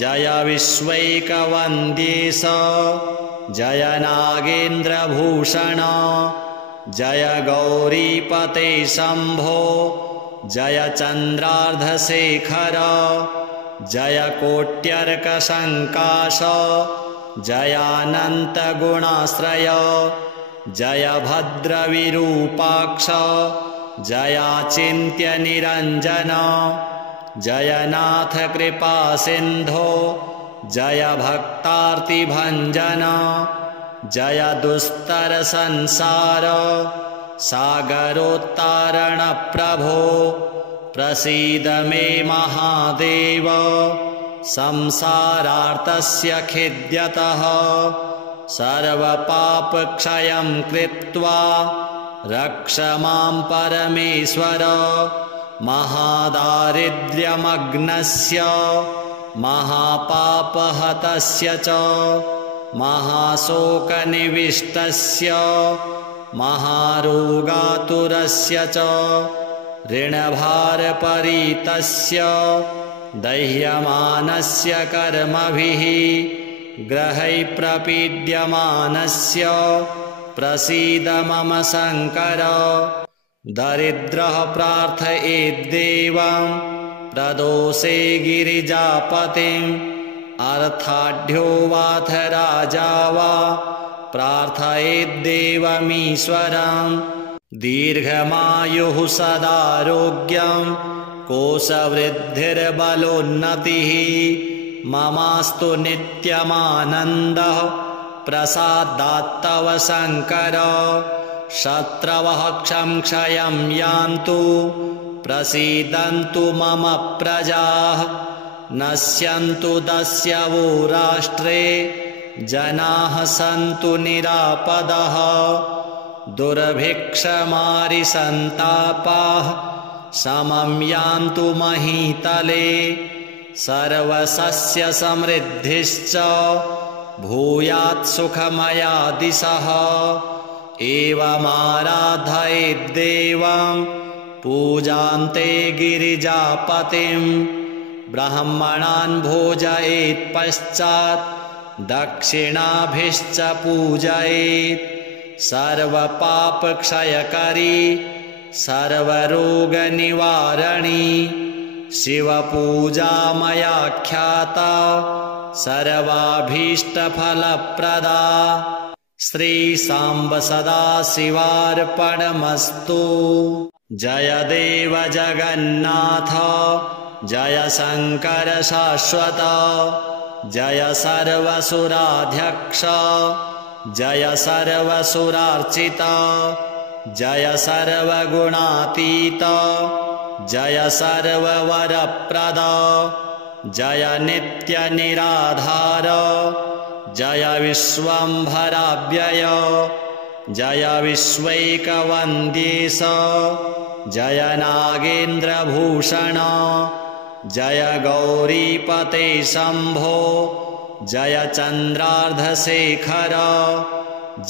जय विश्वैकवन्द्येश जय नागेन्द्रभूषण जय गौरीपते शम्भो जय चन्द्रार्धशेखर जय कोट्यर्कसङ्काश जयानन्तगुणाश्रय जय भद्रविरूपाक्ष जयाचिन्त्यनिरञ्जन जयनाथ कृपासिन्धो जय भक्तार्तिभञ्जन जय दुस्तरसंसार सागरोत्तारणप्रभो प्रसीद मे महादेव संसारार्तस्य खिद्यतः सर्वपापक्षयं कृत्वा रक्ष मां परमेश्वर महादारिद्र्यमग्नस्य महापापहतस्य च महाशोकनिविष्टस्य महारोगातुरस्य च ऋणभारपरीतस्य दह्यमानस्य कर्मभिः ग्रहैः प्रपीड्यमानस्य प्रसीद मम शङ्कर दरिद्रः प्रार्थयेद्देवं प्रदोषे गिरिजापतिम् अर्थाढ्यो वाथ राजा वा प्रार्थयेद्देवमीश्वरम् दीर्घमायुः सदारोग्यं कोशवृद्धिर्बलोन्नतिः ममास्तु नित्यमानन्दः प्रसादात्तव शङ्कर शत्रवः क्षयं यान्तु प्रसीदन्तु मम प्रजाः नश्यन्तु दस्यवो राष्ट्रे जनाः सन्तु निरापदः दुर्भिक्षमारिसन्तापाः समं यान्तु महीतले सर्वसस्यसमृद्धिश्च भूयात् सुखमया दिशः एवमाराधयेद्देवं पूजान्ते गिरिजापतिं ब्राह्मणान् भोजयेत् पश्चात् दक्षिणाभिश्च पूजयेत् सर्वपापक्षयकरी सर्वरोगनिवारणी शिवपूजा मया ख्याता सर्वाभीष्टफलप्रदा श्रीसाम्ब सदाशिवार्पणमस्तु। जय देव जगन्नाथ जय शङ्कर शाश्वत जय सर्वसुराध्यक्ष जय सर्वसुरार्चित जय सर्वगुणातीत जय सर्ववरप्रद जय नित्यनिराधार जय विश्वम्भराव्यय जय विश्वैकवन्द्येश जय नागेन्द्रभूषण जय गौरीपते शम्भो जय चन्द्रार्धशेखर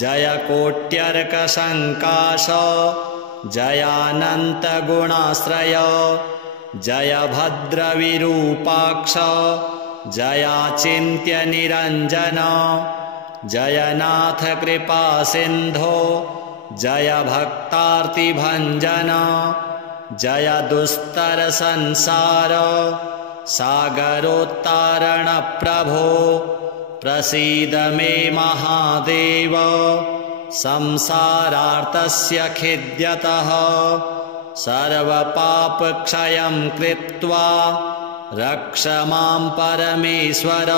जय कोट्यर्कशङ्काश जयानन्तगुणाश्रय जय भद्रविरूपाक्ष जयाचिन्त्यनिरञ्जन जयनाथ कृपासिन्धो जय भक्तार्तिभञ्जन जय दुस्तरसंसार सागरोत्तारणप्रभो प्रसीद मे महादेव संसारार्तस्य खिद्यतः सर्वपापक्षयं कृत्वा रक्ष मां परमेश्वर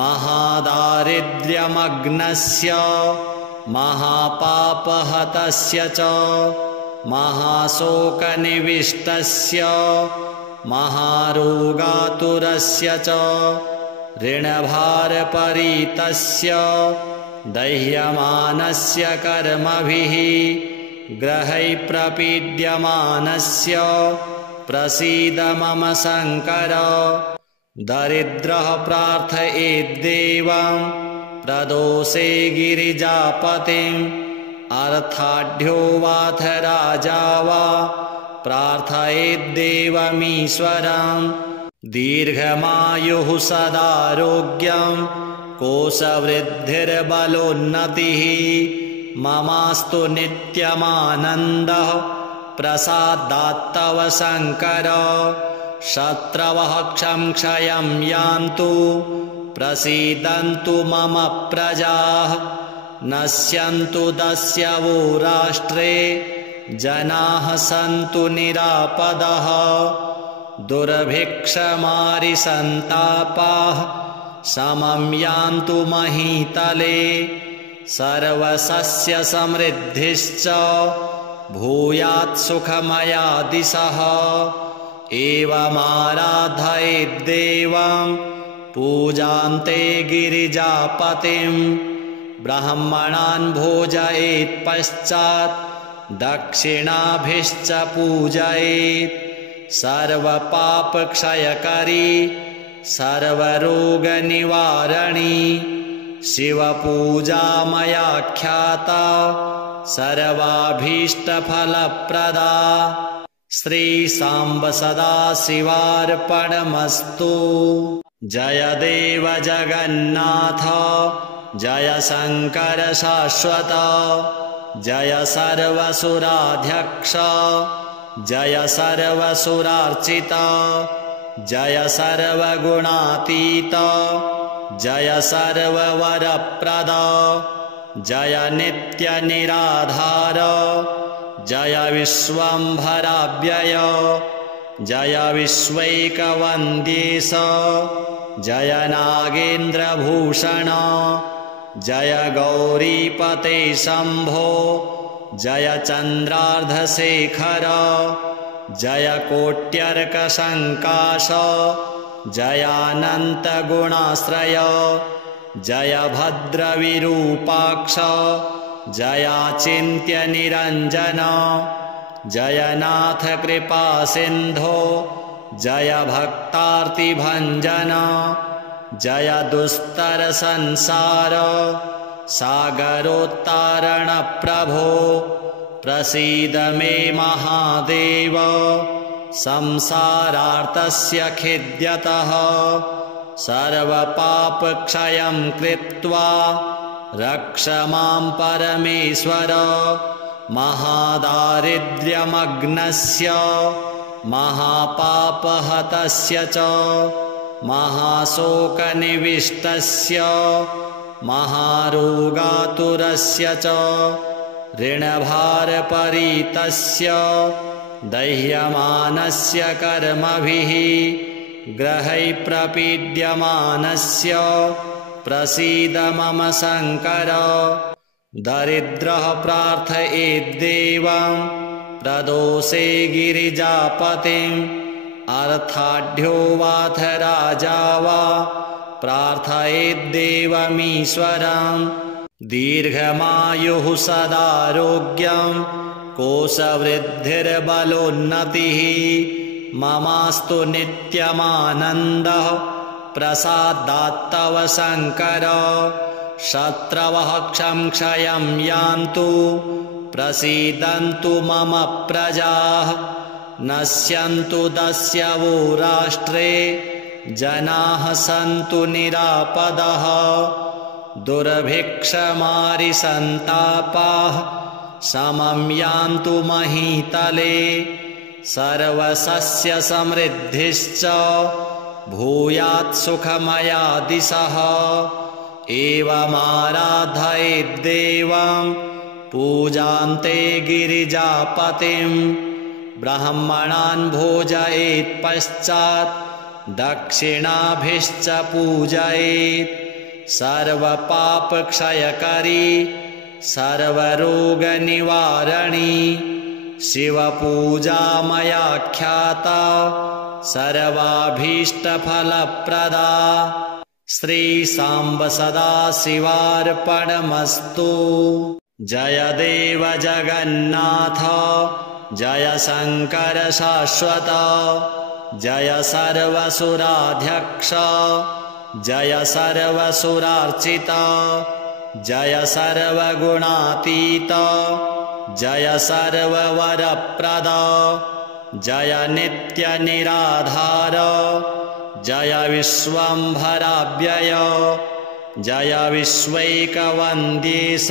महादारिद्र्यमग्नस्य महापापहतस्य च महाशोकनिविष्टस्य महारोगातुरस्य च ऋणभारपरीतस्य दह्यमानस्य कर्मभिः ग्रहैः प्रपीड्यमानस्य प्रसीद मम शङ्कर दरिद्रः प्रार्थयेद्देवं प्रदोषे गिरिजापतिम् अर्थाढ्यो वाथ राजा वा प्रार्थयेद्देवमीश्वरं दीर्घमायुः सदारोग्यं कोशवृद्धिर्बलोन्नतिः ममास्तु नित्यमानन्दः प्रसादात्तव शङ्कर शत्रवः क्षयं यान्तु प्रसीदन्तु मम प्रजाः नश्यन्तु दस्यवो राष्ट्रे जनाः सन्तु निरापदः दुर्भिक्षमारिसन्तापाः समं यान्तु महीतले सर्वसस्यसमृद्धिश्च भूयात् सुखमया दिशः एवमाराधयेद्देवं पूजान्ते गिरिजापतिं ब्राह्मणान् भोजयेत् पश्चात् दक्षिणाभिश्च पूजयेत् सर्वपापक्षयकरी सर्वरोगनिवारणी शिवपूजा मया ख्याता सर्वाभीष्टफलप्रदा श्रीसाम्ब सदाशिवार्पणमस्तु। जय देव जगन्नाथ जय शङ्कर शाश्वत जय सर्वसुराध्यक्ष जय सर्वसुरार्चित जय सर्वगुणातीत जय सर्ववरप्रद जय नित्यनिराधार जय विश्वम्भराव्यय जय विश्वैकवन्द्येश जय नागेन्द्रभूषण जय गौरीपते शम्भो जय चन्द्रार्धशेखर जय कोट्यर्कशङ्काश जयानन्तगुणाश्रय जय भद्रविरूपाक्ष जयाचिन्त्यनिरञ्जन जय नाथ कृपा सिन्धो जय भक्तार्तिभञ्जन जय दुस्तर संसार सागरोत्तारण प्रभो प्रसीद मे महादेव संसारार्तस्य खिद्यतः सर्वपापक्षयं कृत्वा रक्ष मां परमेश्वर महादारिद्र्यमग्नस्य महापापहतस्य च महाशोकनिविष्टस्य महारोगातुरस्य च ऋणभारपरीतस्य दह्यमानस्य कर्मभिः ग्रहैः प्रपीड्यमानस्य प्रसीद मम शङ्कर दरिद्रः प्रार्थयेद्देवं प्रदोषे गिरिजापतिम् अर्थाढ्यो वाथ राजा वा प्रार्थयेद्देवमीश्वरम् दीर्घमायुः सदारोग्यं कोशवृद्धिर्बलोन्नतिः ममास्तु नित्यमानन्दः प्रसादात्तव शङ्कर शत्रवः क्षयं यान्तु प्रसीदन्तु मम प्रजाः नश्यन्तु दस्यवो राष्ट्रे जनाः सन्तु निरापदः दुर्भिक्षमारिसन्तापाः समं यान्तु महीतले सर्वसस्यसमृद्धिश्च भूयात् सुखमया दिशः एवमाराधयेद्देवं पूजान्ते गिरिजापतिं ब्राह्मणान् भोजयेत् पश्चात् दक्षिणाभिश्च पूजयेत् सर्वपापक्षयकरी सर्वरोगनिवारणी शिवपूजा मया ख्याता सर्वाभीष्टफलप्रदा श्रीसाम्ब सदाशिवार्पणमस्तु। जय देव जगन्नाथ जय शङ्कर शाश्वत जय सर्वसुराध्यक्ष जय सर्वसुरार्चित जय सर्वगुणातीत जय सर्ववरप्रद जय नित्यनिराधार जय विश्वम्भराव्यय जय विश्वैकवन्द्येश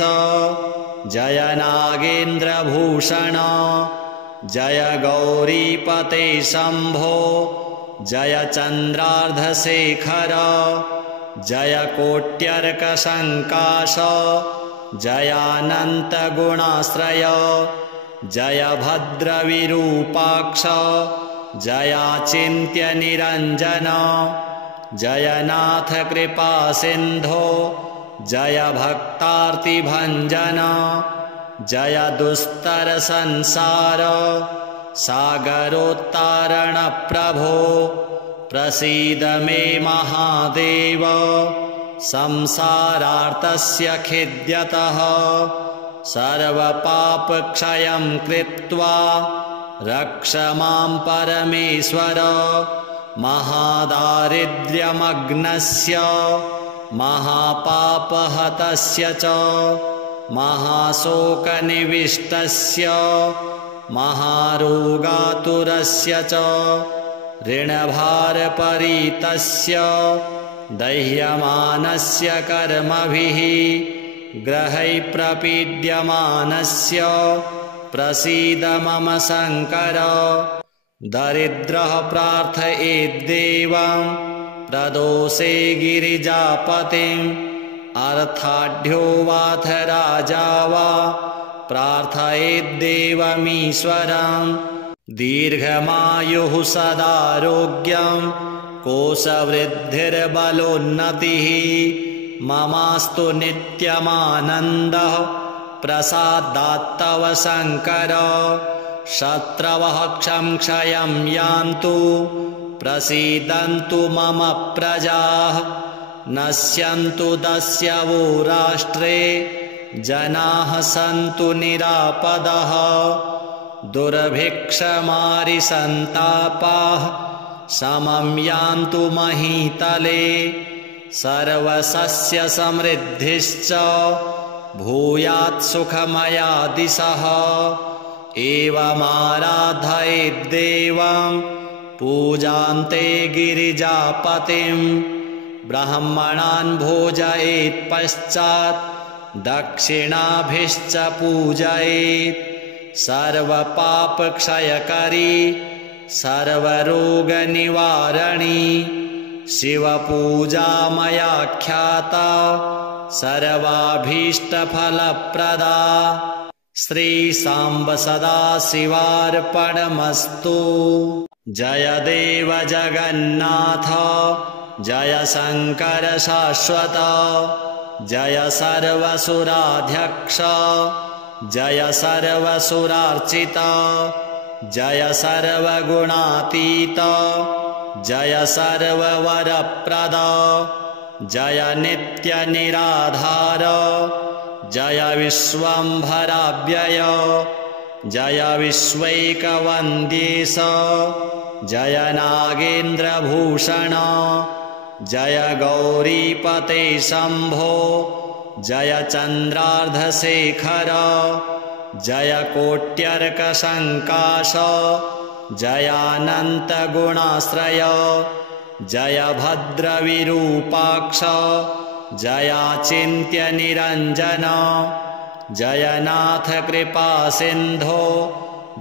जय नागेन्द्रभूषण जय गौरीपते शम्भो जय चन्द्रार्धशेखर जय कोट्यर्कसङ्काश जयानन्तगुणाश्रय जय भद्रविरूपाक्ष जयाचिन्त्यनिरञ्जन जय नाथ कृपा सिन्धो जय भक्तार्तिभञ्जन जय दुस्तर संसार सागरोत्तारण प्रभो प्रसीद मे महादेव संसारार्तस्य खिद्यतः सर्वपापक्षयं कृत्वा रक्ष मां परमेश्वर महादारिद्र्यमग्नस्य महापापहतस्य च महाशोकनिविष्टस्य महारोगातुरस्य च ऋणभारपरीतस्य दह्यमानस्य कर्मभिः ग्रहैः प्रपीड्यमानस्य प्रसीद मम शङ्कर दरिद्रः प्रार्थयेद्देवं प्रदोषे गिरिजापतिम् अर्थाढ्यो वाथ राजा वा प्रार्थयेद्देवमीश्वरम् दीर्घमायुः सदारोग्यं कोशवृद्धिर्बलोन्नतिः ममास्तु नित्यमानन्दः प्रसादात्तव शङ्कर शत्रवः क्षयं यान्तु प्रसीदन्तु मम प्रजाः नश्यन्तु दस्यवो राष्ट्रे जनाः सन्तु निरापदः दुर्भिक्षमारिसन्तापाः समं यान्तु महीतले सर्वसस्यसमृद्धिश्च भूयात् सुखमया दिशः एवमाराधयेद्देवं पूजान्ते गिरिजापतिं ब्राह्मणान् भोजयेत् पश्चात् दक्षिणाभिश्च पूजयेत् सर्वपापक्षयकरी सर्वरोगनिवारणी शिवपूजा मया ख्याता सर्वाभीष्टफलप्रदा श्रीसाम्ब सदाशिवार्पणमस्तु। जय देव जगन्नाथ जय शङ्कर शाश्वत जय सर्वसुराध्यक्ष जय सर्वसुरार्चित जय सर्वगुणातीत जय सर्ववरप्रद जय नित्यनिराधार जय विश्वम्भराव्यय जय विश्वैकवन्द्येश जय नागेन्द्रभूषण जय गौरीपते शम्भो जय चन्द्रार्धशेखर जय कोट्यर्कशङ्काश जयानन्तगुणाश्रय जय भद्रविरूपाक्ष जयाचिन्त्यनिरञ्जन जयनाथ कृपासिन्धो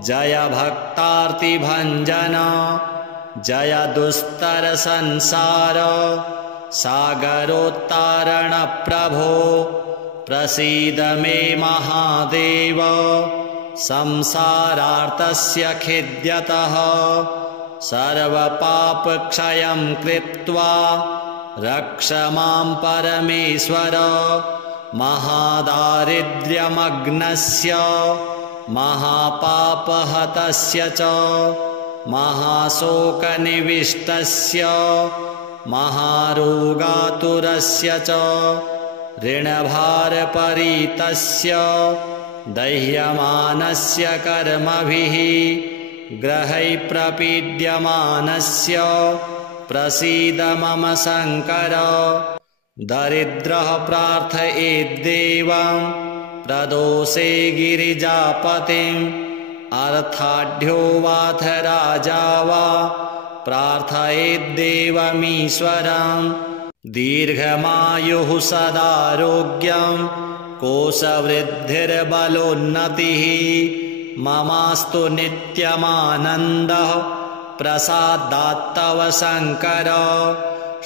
जय भक्तार्तिभञ्जन जय दुस्तरसंसार सागरोत्तारणप्रभो प्रसीद मे महादेव संसारार्तस्य खिद्यतः सर्वपापक्षयं कृत्वा रक्ष मां परमेश्वर महादारिद्र्यमग्नस्य महापापहतस्य च महाशोकनिविष्टस्य महारोगातुरस्य च ऋणभारपरीतस्य दह्यमानस्य कर्मभिः ग्रहैः प्रपीड्यमानस्य प्रसीद मम शङ्कर दरिद्रः प्रार्थयेद्देवं प्रदोषे गिरिजापतिम् अर्थाढ्यो वाथ राजा वा प्रार्थयेद्देवमीश्वरं दीर्घमायुः सदारोग्यं कोशवृद्धिर्बलोन्नतिः ममास्तु नित्यमानन्दः प्रसादात्तव शङ्कर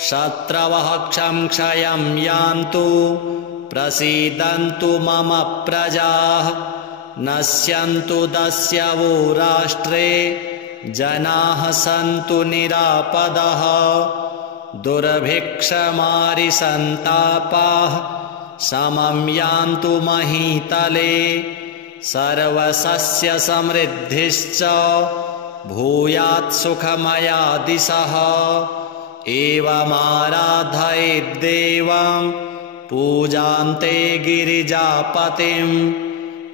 शत्रवः क्षयं यान्तु प्रसीदन्तु मम प्रजाः नश्यन्तु दस्यवो राष्ट्रे जनाः सन्तु निरापदः दुर्भिक्षमारिसन्तापाः समं यान्तु महीतले सर्वसस्यसमृद्धिश्च भूयात् सुखमया दिशः एवमाराधयेद्देवं पूजान्ते गिरिजापतिं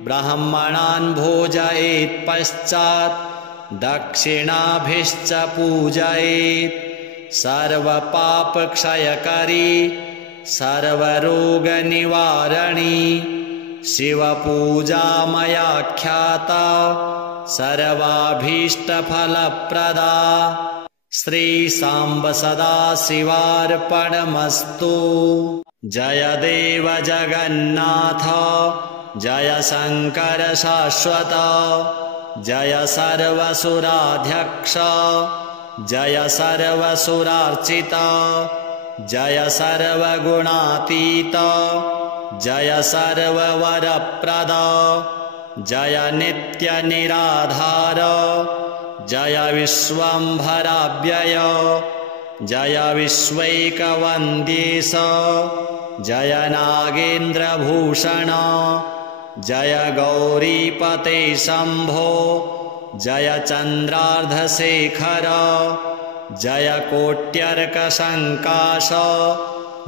ब्राह्मणान् भोजयेत् पश्चात् दक्षिणाभिश्च पूजयेत् सर्वपापक्षयकरी सर्वरोगनिवारणी शिवपूजा मया ख्याता सर्वाभीष्टफलप्रदा श्रीसाम्ब सदाशिवार्पणमस्तु। जय देव जगन्नाथ जय शङ्कर शाश्वत जय सर्वसुराध्यक्ष जय सर्वसुरार्चित जय सर्वगुणातीत जय सर्ववरप्रद जय नित्यनिराधार जय विश्वम्भराव्यय जय विश्वैकवन्द्येश जय नागेन्द्रभूषण जय गौरीपते शम्भो जय चन्द्रार्धशेखर जय कोट्यर्कशङ्काश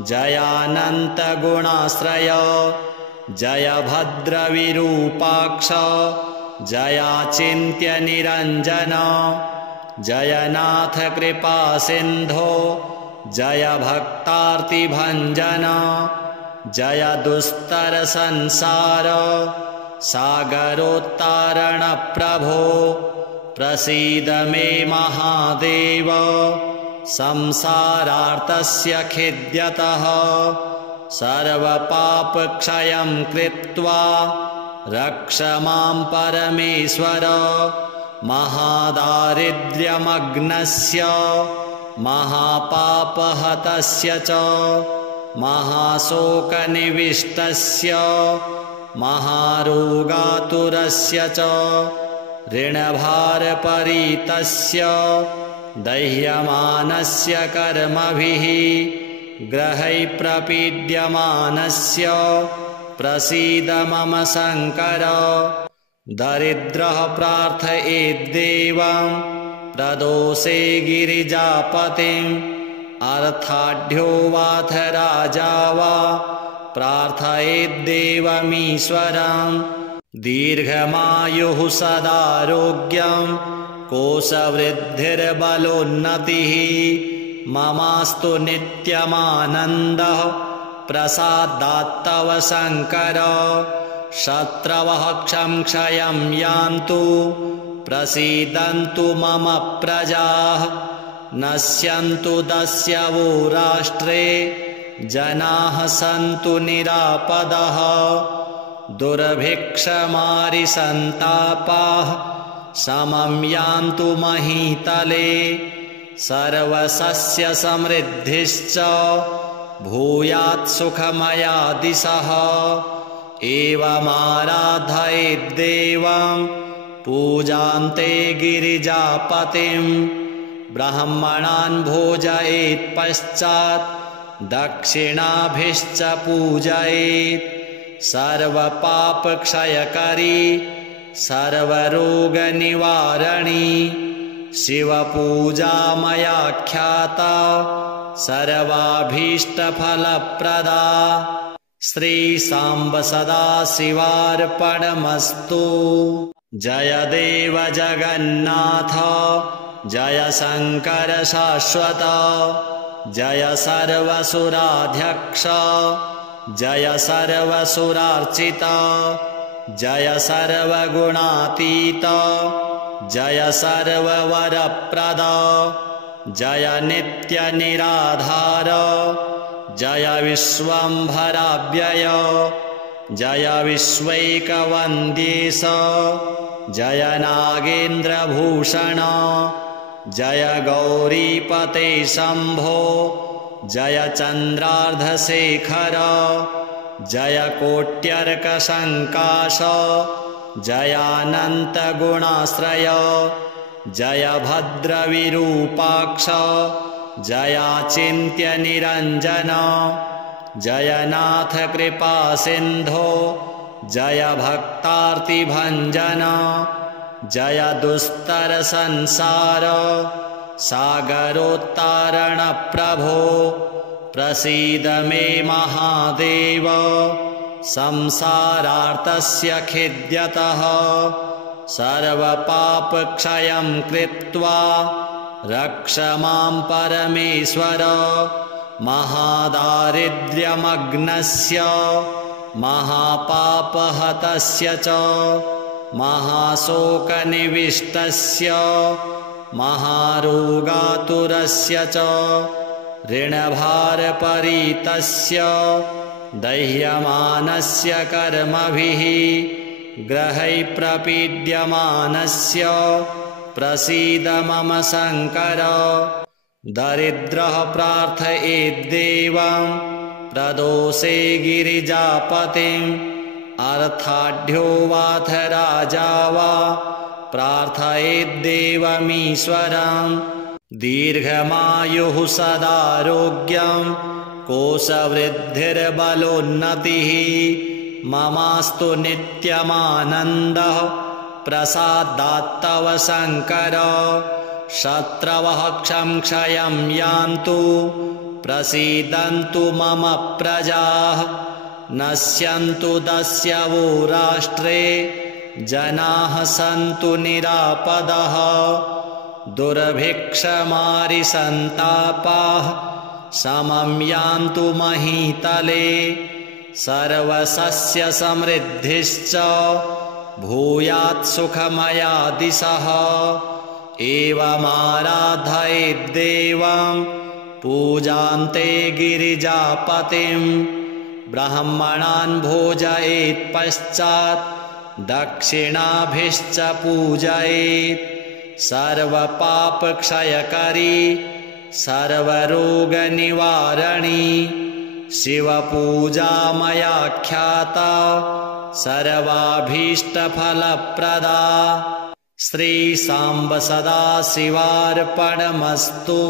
जयानन्तगुणाश्रय जय भद्रविरूपाक्ष जयाचिन्त्यनिरञ्जन जयनाथ कृपासिन्धो जय भक्तार्तिभञ्जन जय दुस्तरसंसार सागरोत्तारणप्रभो प्रसीद मे महादेव संसारार्तस्य खिद्यतः सर्वपापक्षयं कृत्वा रक्ष मां परमेश्वर महादारिद्र्यमग्नस्य महापापहतस्य च महाशोकनिविष्टस्य महारोगातुरस्य च ऋणभारपरीतस्य दह्यमानस्य कर्मभिः ग्रहै प्रपीड्यमानस्य प्रसीद मम शङ्कर दरिद्रः प्रार्थयेद्देवं प्रदोषे गिरिजापतिम् अर्थाढ्यो वाथ राजा वा प्रार्थयेद्देवमीश्वरं दीर्घमायुः सदारोग्यं कोशवृद्धिर्बलोन्नतिः ममास्तु नित्यमानन्दः प्रसादात्तव शङ्कर शत्रवः क्षयं यान्तु प्रसीदन्तु मम प्रजाः नश्यन्तु दस्यवो राष्ट्रे जनाः सन्तु निरापदः दुर्भिक्षमारिसन्तापाः समं यान्तु महीतले सर्वसस्यसमृद्धिश्च भूयात् सुखमया दिशः एवमाराधयेद्देवं पूजान्ते गिरिजापतिं ब्राह्मणान् भोजयेत् पश्चात् दक्षिणाभिश्च पूजयेत् सर्वपापक्षयकरी सर्वरोगनिवारणी शिवपूजा मया ख्याता सर्वाभीष्टफलप्रदा श्रीसाम्ब सदाशिवार्पणमस्तु। जय देव जगन्नाथ जय शङ्कर शाश्वत जय सर्वसुराध्यक्ष जय सर्वसुरार्चित जय सर्वगुणातीत जय सर्ववरप्रद जय नित्यनिराधार जय विश्वम्भराव्यय जय विश्वैकवन्द्येश जय नागेन्द्रभूषण जय गौरीपते शम्भो जय चन्द्रार्धशेखर जय कोट्यर्कसङ्काश जयानन्तगुणाश्रय जय भद्रविरूपाक्ष जयाचिन्त्यनिरञ्जन जयनाथ कृपासिन्धो जय भक्तार्तिभञ्जन जय दुस्तरसंसार सागरोत्तारणप्रभो प्रसीद मे महादेव संसारार्तस्य खिद्यतः सर्वपापक्षयं कृत्वा रक्ष मां परमेश्वर महादारिद्र्यमग्नस्य महापापहतस्य च महाशोकनिविष्टस्य महारोगातुरस्य च ऋणभारपरीतस्य दह्यमानस्य कर्मभिः ग्रहै प्रपीड्यमानस्य प्रसीद मम शङ्कर दरिद्रः प्रार्थयेद्देवं प्रदोषे गिरिजापतिम् अर्थाढ्यो वाथ राजा वा प्रार्थयेद्देवमीश्वरं दीर्घमायुः सदारोग्यं कोशवृद्धिर्बलोन्नतिः ममास्तु नित्यमानन्दः प्रसादात्तव शङ्कर शत्रवः क्षयं यान्तु प्रसीदन्तु मम प्रजाः नश्यन्तु दस्यवो राष्ट्रे जनाः सन्तु निरापदः दुर्भिक्षमारिसन्तापाः समं यान्तु महीतले सर्वसस्यसमृद्धिश्च भूयात् सुखमया दिशः एवमाराधयेद्देवं पूजान्ते गिरिजापतिं ब्राह्मणान् भोजयेत् पश्चात् दक्षिणाभिश्च पूजयेत् सर्वपापक्षयकरी सर्वरोगनिवारणी शिवपूजा मया ख्याता सर्वाभीष्टफलप्रदा श्रीसाम्ब सदाशिवार्पणमस्तु।